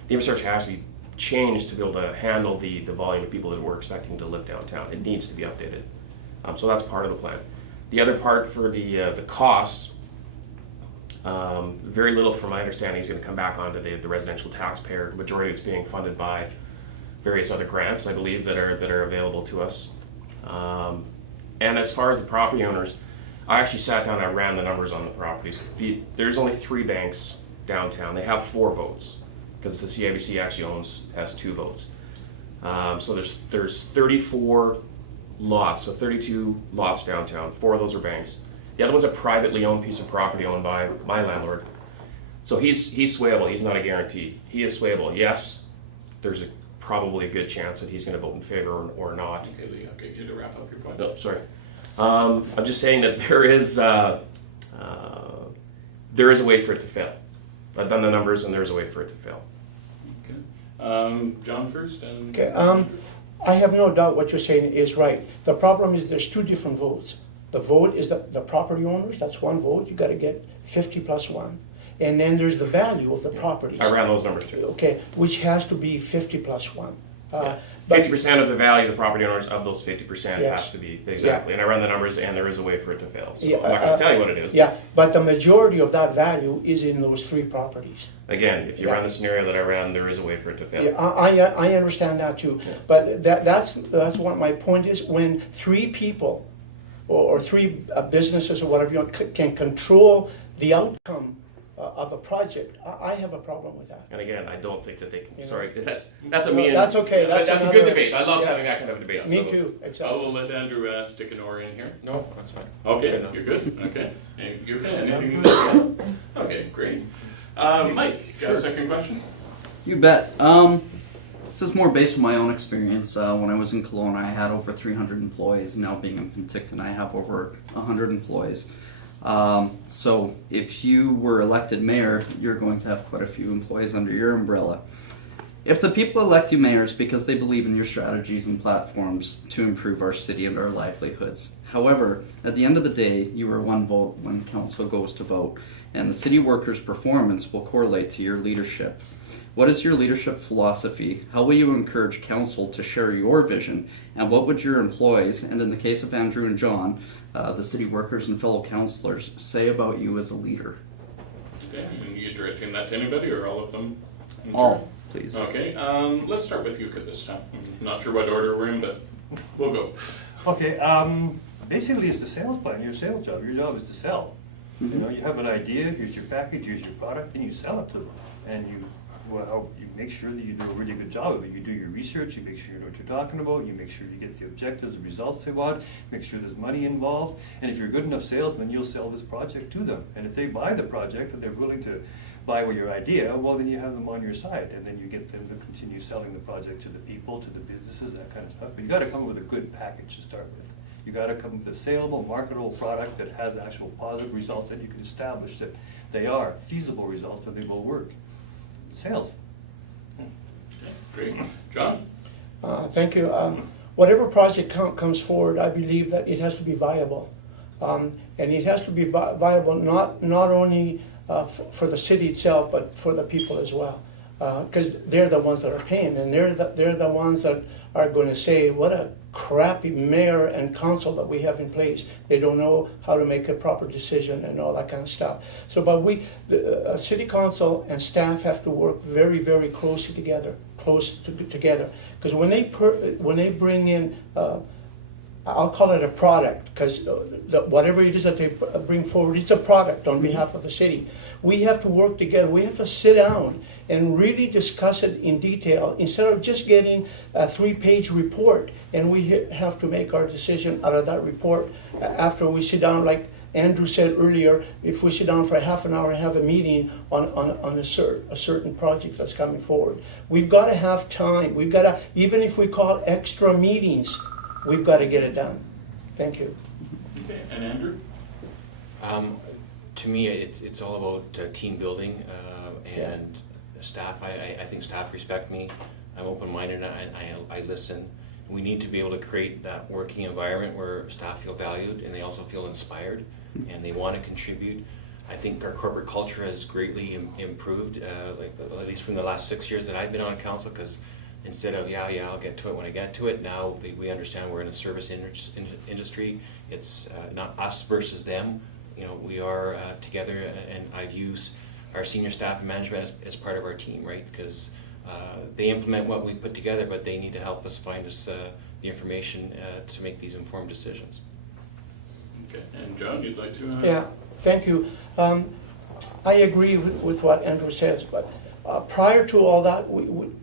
The infrastructure has to be changed to be able to handle the volume of people that we're expecting to live downtown. It needs to be updated. So that's part of the plan. The other part for the costs, very little from my understanding is going to come back onto the residential taxpayer. The majority of it's being funded by various other grants, I believe, that are available to us. And as far as the property owners, I actually sat down and I ran the numbers on the properties. There's only 3 banks downtown. They have 4 votes because the CIBC actually has 2 votes. So there's 34 lots, so 32 lots downtown. 4 of those are banks. The other one's a privately owned piece of property owned by my landlord. So he's swayable. He's not a guarantee. He is swayable. Yes, there's probably a good chance that he's going to vote in favor or not. Okay, Lee, I'll get you to wrap up your point. Oh, sorry. I'm just saying that there is a way for it to fail. I've done the numbers, and there's a way for it to fail. Okay. John first. And Okay. I have no doubt what you're saying is right. The problem is there's 2 different votes. The vote is the property owners, that's 1 vote. You got to get 50 plus 1. And then there's the value of the properties. I ran those numbers too. Okay, which has to be 50 plus 1. But 50% of the value of the property owners of those 50% Yes. has to be, exactly. And I ran the numbers, and there is a way for it to fail. So Yeah, I'm not going to tell you what it is. Yeah, but the majority of that value is in those 3 properties. Again, if you Yeah. Uh, run the scenario that I ran, there is a way for it to fail. Yeah, I understand that too. But that's what my point is. When 3 people or 3 businesses or whatever you want can control the outcome of a project, I have a problem with that. And again, I don't think that they can. You know. Sorry, that's a No, mean. that's okay. That's a That's good another- debate. I love yeah. having that kind of debate. Me so- too, I exactly. will let Andrew stick an oar in here. No, that's fine. Okay, Good enough. you're good. Okay. And you okay? Anything? Okay, great. Mike, got a second question? You bet. This is more based on my own experience. When I was in Kelowna, I had over 300 employees. Now being in Penticton, I have over 100 employees. So if you were elected mayor, you're going to have quite a few employees under your umbrella. If the people elect you mayor, it's because they believe in your strategies and platforms to improve our city and our livelihoods. However, at the end of the day, you are 1 vote when council goes to vote, and the city workers' performance will correlate to your leadership. What is your leadership philosophy? How will you encourage council to share your vision? And what would your employees, and in the case of Andrew and John, the city workers and fellow councillors, say about you as a leader? Okay, and you directing that to anybody or all of them? All, please. Okay, let's start with Yuka this time. I'm not sure what order we're in, but we'll go. Okay, basically it's the sales plan, your sales job. Your job is to sell. You know, you have an idea, here's your package, here's your product, and you sell it to them. And you well, you make sure that you do a really good job of it. You do your research, you make sure you know what you're talking about, you make sure you get the objectives, the results they want, make sure there's money involved, and if you're a good enough salesman, you'll sell this project to them. And if they buy the project and they're willing to buy your idea, well, then you have them on your side, and then you get them to continue selling the project to the people, to the businesses, that kind of stuff. But you gotta come up with a good package to start with. You gotta come up with a saleable, marketable product that has actual positive results that you can establish that they are feasible results and they will work. Sales. Okay, great. John? Thank you. Whatever project comes forward, I believe that it has to be viable. And it has to be viable not only for the city itself, but for the people as well. Because they're the ones that are paying, and they're the ones that are going to say, what a crappy mayor and council that we have in place. They don't know how to make a proper decision and all that kind of stuff. So, but the city council and staff have to work very, very closely together. Because when they bring in, I'll call it a product, because whatever it is that they bring forward, it's a product on behalf of the city. We have to work together. We have to sit down and really discuss it in detail instead of just getting a 3-page report. And we have to make our decision out of that report after we sit down, like Andrew said earlier, if we sit down for a half an hour and have a meeting on a certain project that's coming forward. We've got to have time. We've got to, even if we call extra meetings, we've got to get it done. Thank you. Okay, and Andrew? To me, it's all about team building and staff. I think staff respect me. I'm open-minded and I listen. We need to be able to create that working environment where staff feel valued and they also feel inspired and they want to contribute. I think our corporate culture has greatly improved, at least from the last 6 years that I've been on council, because instead of, yeah, I'll get to it when I get to it, now we understand we're in a service industry. It's not us versus them. You know, we are together, and I've used our senior staff and management as part of our team, right? Because they implement what we put together, but they need to help us find us the information to make these informed decisions. Okay, and John, you'd like to? Yeah, thank you. I agree with what Andrew says, but prior to all that,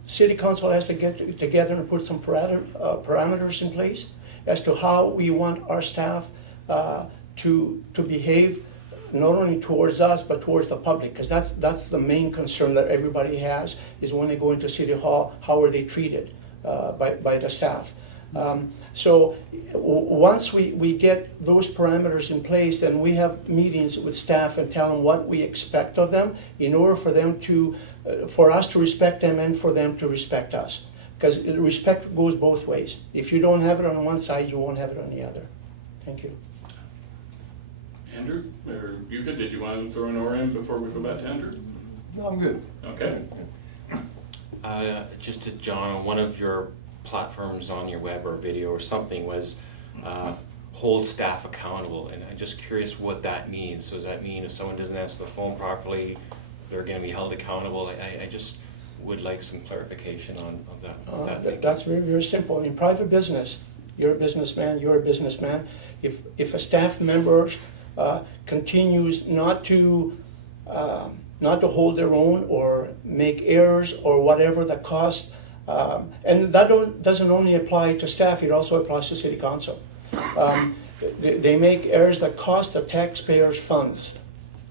City Council has to get together and put some parameters in place as to how we want our staff to behave, not only towards us, but towards the public, because that's the main concern that everybody has, is when they go into City Hall, how are they treated by the staff. So once we get those parameters in place, then we have meetings with staff and tell them what we expect of them in order for them for us to respect them and for them to respect us. Because respect goes both ways. If you don't have it on one side, you won't have it on the other. Thank you. Andrew, or Yuka, did you want to throw an or in before we go back to Andrew? No, I'm good. Okay. Just to John, one of your platforms on your web or video or something was hold staff accountable, and I'm just curious what that means. So does that mean if someone doesn't answer the phone properly, they're going to be held accountable? I just would like some clarification on that thinking. That's very, very simple. In private business, you're a businessman, you're a businessman. If a staff member continues not to hold their own or make errors or whatever the cost, and that doesn't only apply to staff, it also applies to City Council. They make errors that cost the taxpayers' funds.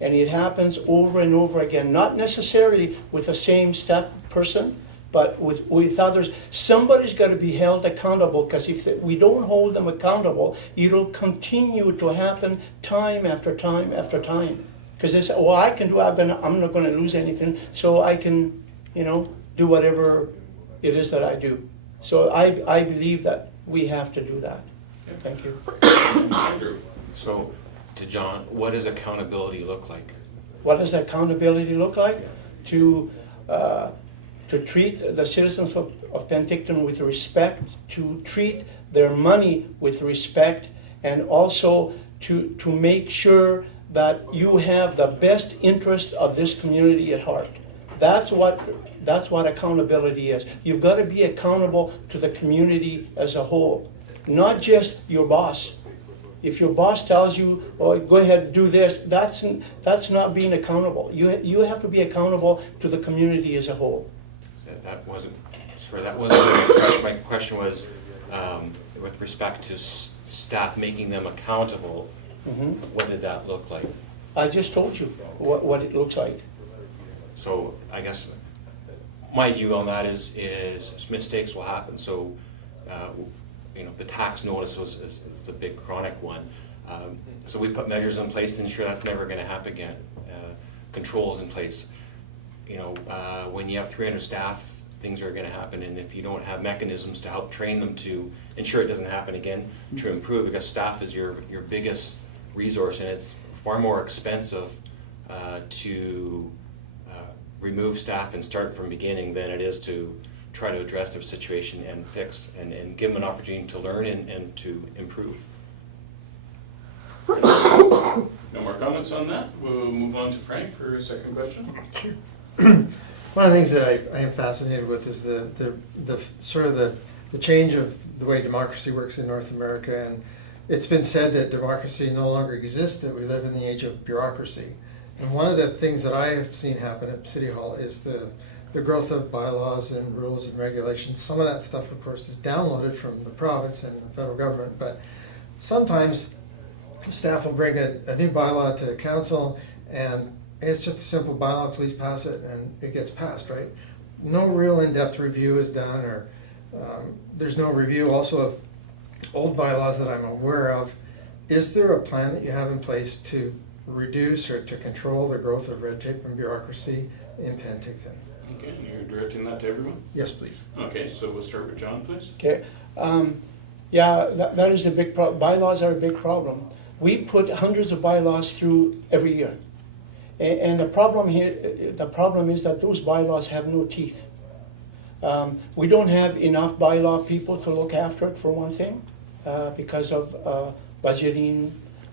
And it happens over and over again, not necessarily with the same staff person, but with others. Somebody's got to be held accountable, because if we don't hold them accountable, it'll continue to happen time after time after time. Because they say, well, I can do, I'm not going to lose anything, so I can, do whatever it is that I do. So I believe that we have to do that. Thank you. Andrew. So, to John, what does accountability look like? What does accountability look like? To treat the citizens of Penticton with respect, to treat their money with respect, and also to make sure that you have the best interest of this community at heart. That's what accountability is. You've got to be accountable to the community as a whole, not just your boss. If your boss tells you, "Oh, go ahead, do this," that's not being accountable. You have to be accountable to the community as a whole. That wasn't, sorry, that wasn't my question. My question was with respect to staff making them accountable. What did that look like? I just told you what it looks like. So I guess my view on that is mistakes will happen. So the tax notice is the big chronic one. So we put measures in place to ensure that's never going to happen again. Controls in place. When you have 300 staff, things are going to happen, and if you don't have mechanisms to help train them to ensure it doesn't happen again, to improve, because staff is your biggest resource, and it's far more expensive to remove staff and start from beginning than it is to try to address their situation and fix and give them an opportunity to learn and to improve. No more comments on that. We'll move on to Frank for a second question. One of the things that I am fascinated with is the sort of the change of the way democracy works in North America. And it's been said that democracy no longer exists, that we live in the age of bureaucracy. And one of the things that I have seen happen at City Hall is the growth of bylaws and rules and regulations. Some of that stuff, of course, is downloaded from the province and the federal government, but sometimes staff will bring a new bylaw to council, and it's just a simple bylaw, please pass it, and it gets passed, right? No real in-depth review is done, or there's no review also of old bylaws that I'm aware of. Is there a plan that you have in place to reduce or to control the growth of red tape and bureaucracy in Penticton? Okay, and you're directing that to everyone? Yes, please. Okay, so we'll start with John, please. Okay. Yeah, that is a big problem. Bylaws are a big problem. We put hundreds of bylaws through every year. And the problem is that those bylaws have no teeth. We don't have enough bylaw people to look after it, for one thing, because of budgeting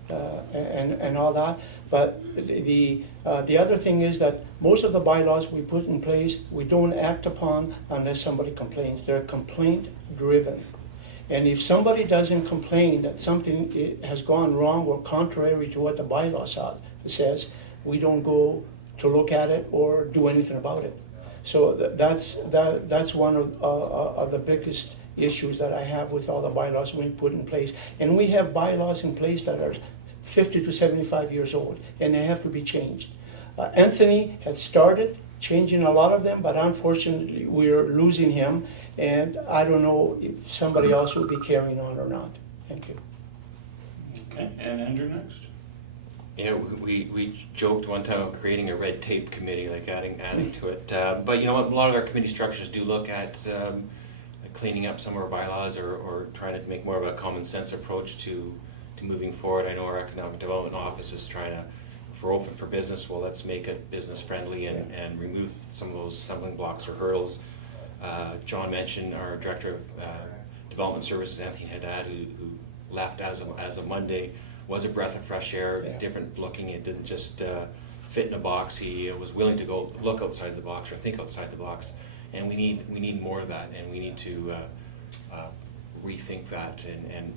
and all that. But the other thing is that most of the bylaws we put in place, we don't act upon unless somebody complains. They're complaint driven. And if somebody doesn't complain that something has gone wrong or contrary to what the bylaw says, we don't go to look at it or do anything about it. So that's one of the biggest issues that I have with all the bylaws we put in place. And we have bylaws in place that are 50 to 75 years old, and they have to be changed. Anthony had started changing a lot of them, but unfortunately we're losing him, and I don't know if somebody else will be carrying on or not. Thank you. Okay, and Andrew next. Yeah, we joked one time about creating a red tape committee, like adding to it. But you know what, a lot of our committee structures do look at cleaning up some of our bylaws or trying to make more of a common sense approach to moving forward. I know our economic development office is trying to, if we're open for business, well, let's make it business friendly and remove some of those stumbling blocks or hurdles. John mentioned our director of development services, Anthony Haddad, who left as of Monday, was a breath of fresh air, different looking. It didn't just fit in a box. He was willing to go look outside the box or think outside the box, and we need more of that, and we need to rethink that and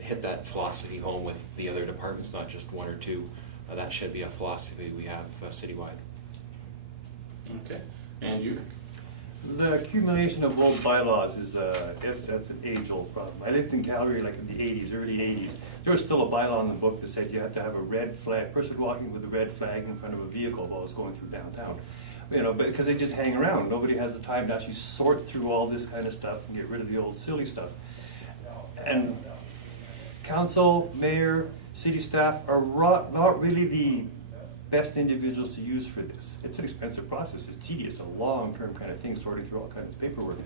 hit that philosophy home with the other departments, not just one or two. That should be a philosophy we have citywide. Okay, and you? The accumulation of old bylaws is that's an age-old problem. I lived in Calgary like in the 80s, early 80s. There was still a bylaw in the book that said you had to have a red flag, person walking with a red flag in front of a vehicle while it's going through downtown. You know, but because they just hang around. Nobody has the time to actually sort through all this kind of stuff and get rid of the old silly stuff. And council, mayor, city staff are not really the best individuals to use for this. It's an expensive process. It's tedious, a long-term kind of thing, sorting through all kinds of paperwork.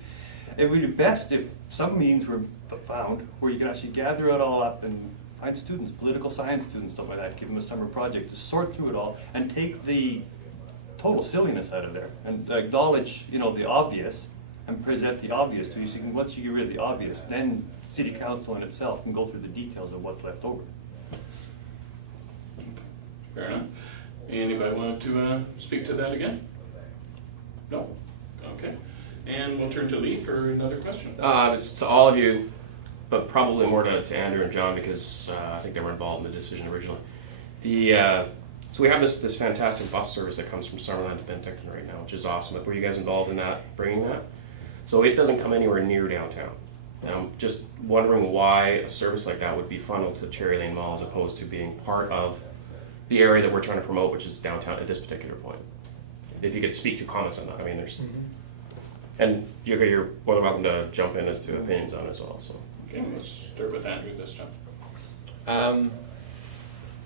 It would be best if some means were found where you can actually gather it all up and find students, political science students, stuff like that, give them a summer project to sort through it all and take the total silliness out of there and acknowledge, you know, the obvious and present the obvious to you. So you can, once you get rid of the obvious, then city council in itself can go through the details of what's left over. Fair enough. Anybody want to speak to that again? No? Okay. And we'll turn to Lee for another question. It's to all of you. but probably more to Andrew and John because I think they were involved in the decision originally. So we have this fantastic bus service that comes from Summerland to Penticton right now, which is awesome. Were you guys involved in that, bringing that? So it doesn't come anywhere near downtown. And I'm just wondering why a service like that would be funneled to Cherry Lane Mall as opposed to being part of the area that we're trying to promote, which is downtown at this particular point. If you could speak to comments on that. I mean, there's... And you're more than welcome to jump in as to opinions on it as well. So. Okay, let's start with Andrew this time.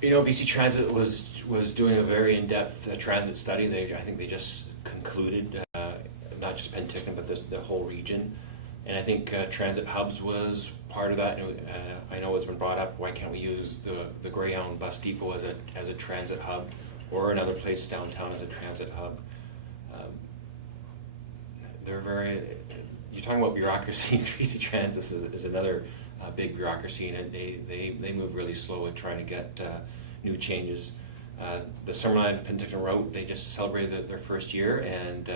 BC Transit was doing a very in-depth transit study. I think they just concluded, not just Penticton, but the whole region. And I think transit hubs was part of that. I know it's been brought up. Why can't we use the Greyhound bus depot as a transit hub, or another place downtown as a transit hub? You're talking about bureaucracy. BC Transit is another big bureaucracy, and they move really slow in trying to get new changes. The Summerland Penticton route, they just celebrated their first year, and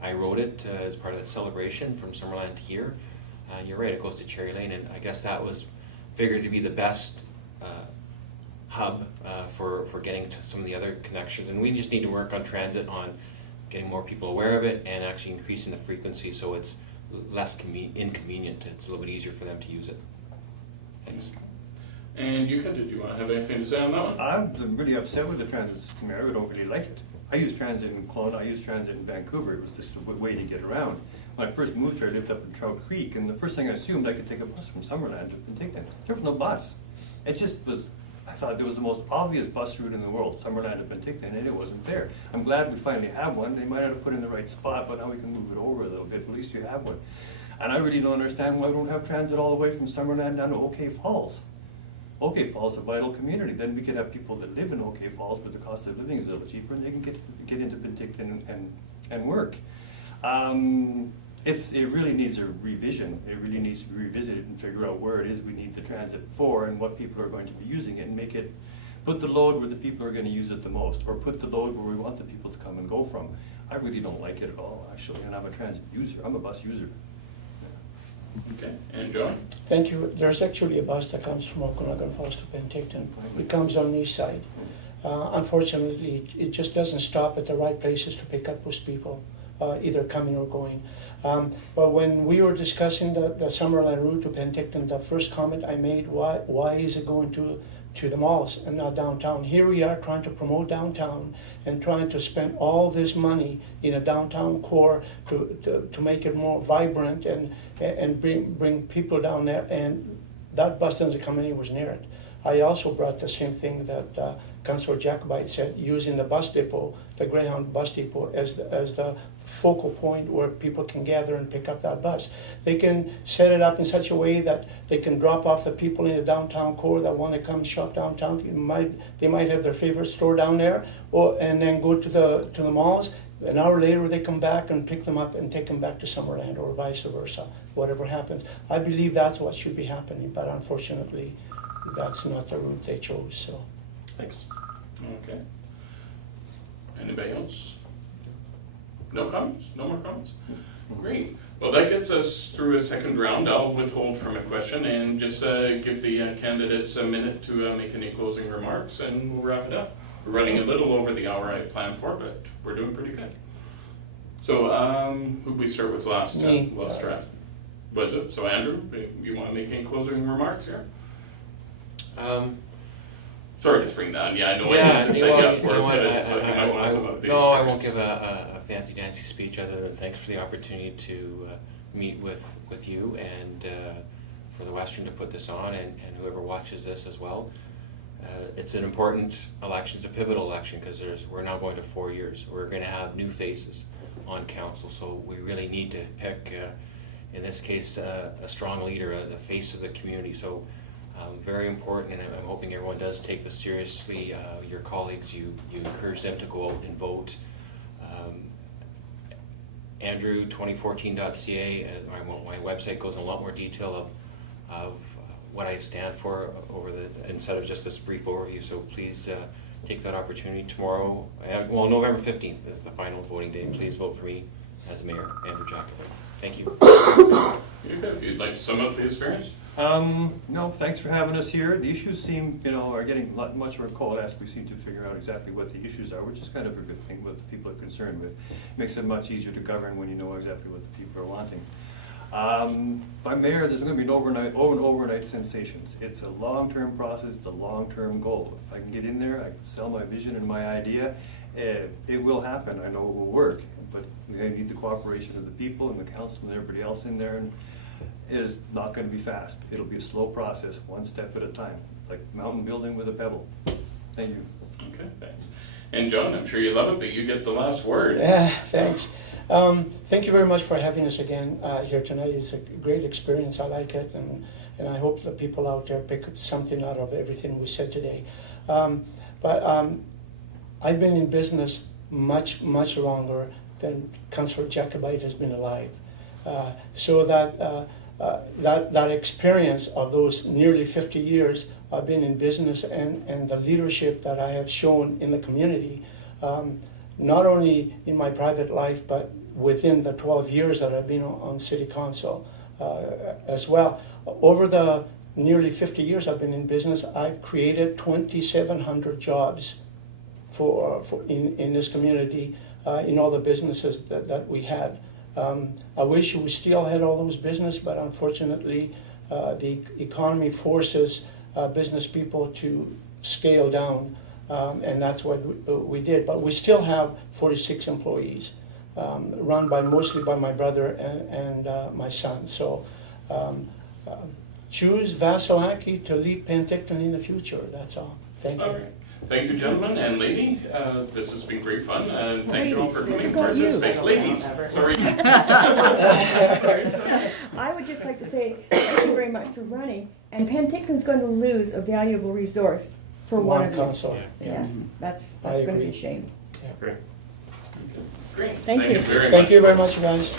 I rode it as part of the celebration from Summerland to here. And you're right, it goes to Cherry Lane, and I guess that was figured to be the best hub for getting to some of the other connections. And we just need to work on transit, on getting more people aware of it, and actually increasing the frequency so it's less inconvenient. It's a little bit easier for them to use it. Thanks. And did you want to have anything to say on that one? I'm really upset with the transit system here. I don't really like it. I use transit in Kelowna, I use transit in Vancouver. It was just a way to get around. When I first moved here, I lived up in Trout Creek, and the first thing I assumed I could take a bus from Summerland to Penticton. There was no bus. It just was, I thought it was the most obvious bus route in the world, Summerland to Penticton, and it wasn't there. I'm glad we finally have one. They might not have put it in the right spot, but now we can move it over a little bit, but at least you have one. And I really don't understand why we don't have transit all the way from Summerland down to OK Falls. OK Falls is a vital community. Then we could have people that live in OK Falls, but the cost of living is a little cheaper, and they can get into Penticton and work. It really needs a revision. It really needs to be revisited and figure out where it is we need the transit for and what people are going to be using it, and make it, put the load where the people are going to use it the most, or put the load where we want the people to come and go from. I really don't like it at all, actually, and I'm a transit user. I'm a bus user. Okay, and John? Thank you. There's actually a bus that comes from Okanagan Falls to Penticton. It comes on the east side. Unfortunately, it just doesn't stop at the right places to pick up those people, either coming or going. But when we were discussing the Summerland route to Penticton, the first comment I made, why is it going to the malls and not downtown? Here we are trying to promote downtown and trying to spend all this money in a downtown core to make it more vibrant and bring people down there, and that bus doesn't come anywhere near it. I also brought the same thing that Councillor Jacobite said, using the bus depot, the Greyhound bus depot, as the focal point where people can gather and pick up that bus. They can set it up in such a way that they can drop off the people in the downtown core that want to come shop downtown. They might have their favorite store down there, and then go to the malls. An hour later, they come back and pick them up and take them back to Summerland, or vice versa, whatever happens. I believe that's what should be happening, but unfortunately, that's not the route they chose. So, thanks. Okay. Anybody else? No comments? No more comments? Great. Well, that gets us through a second round. I'll withhold from a question and just give the candidates a minute to make any closing remarks, and we'll wrap it up. We're running a little over the hour I planned for, but we're doing pretty good. So, who'd we start with last? Lost track. Was it? So, Andrew, you want to make any closing remarks here? Sorry to spring down. Yeah, I know I didn't set you up for it. I won't give a fancy dancy speech other than thanks for the opportunity to meet with you and for the Western to put this on, and whoever watches this as well. It's an important election. It's a pivotal election because we're now going to 4 years. We're going to have new faces on council, so we really need to pick, in this case, a strong leader, the face of the community. So. Very important, and I'm hoping everyone does take this seriously. Your colleagues, you encourage them to go out and vote. Andrew2014.ca, my website goes in a lot more detail of what I stand for instead of just this brief overview. So please take that opportunity tomorrow. November 15th is the final voting day. Please vote for me as mayor, Andrew Jacobite. Thank you. If you'd like to sum up the experience. No, thanks for having us here. The issues seem, are getting much more called as we seem to figure out exactly what the issues are, which is kind of a good thing, what the people are concerned with. Makes it much easier to govern when you know exactly what the people are wanting. By mayor, there's going to be no overnight sensations. It's a long-term process, it's a long-term goal. If I can get in there, I can sell my vision and my idea, it will happen. I know it will work, but we need the cooperation of the people and the council and everybody else in there. And it is not going to be fast. It'll be a slow process, one step at a time, like mountain building with a pebble. Thank you. Okay, thanks. And John, I'm sure you love it, but you get the last word. Yeah, thanks. Thank you very much for having us again here tonight. It's a great experience. I like it, and I hope the people out there pick something out of everything we said today. But I've been in business much longer than Councillor Jacobite has been alive. So that experience of those nearly 50 years I've been in business and the leadership that I have shown in the community, not only in my private life, but within the 12 years that I've been on city council as well. Over the nearly 50 years I've been in business, I've created 2,700 jobs in this community, in all the businesses that we had. I wish we still had all those business, but unfortunately the economy forces business people to scale down, and that's what we did. But we still have 46 employees, run mostly by my brother and my son. So choose Vasiliki to lead Penticton in the future. That's all. Thank you. All right. Thank you, gentlemen and lady. This has been great fun. And thank you all for coming to Ladies, they participate. forgot Ladies, sorry. I would just like to say thank you very much for running. And Penticton's going to lose a valuable resource for one of you. council. Yes, that's I going to be agree. a shame. Great. Great. Thank you. Very Thank much. you very much, guys.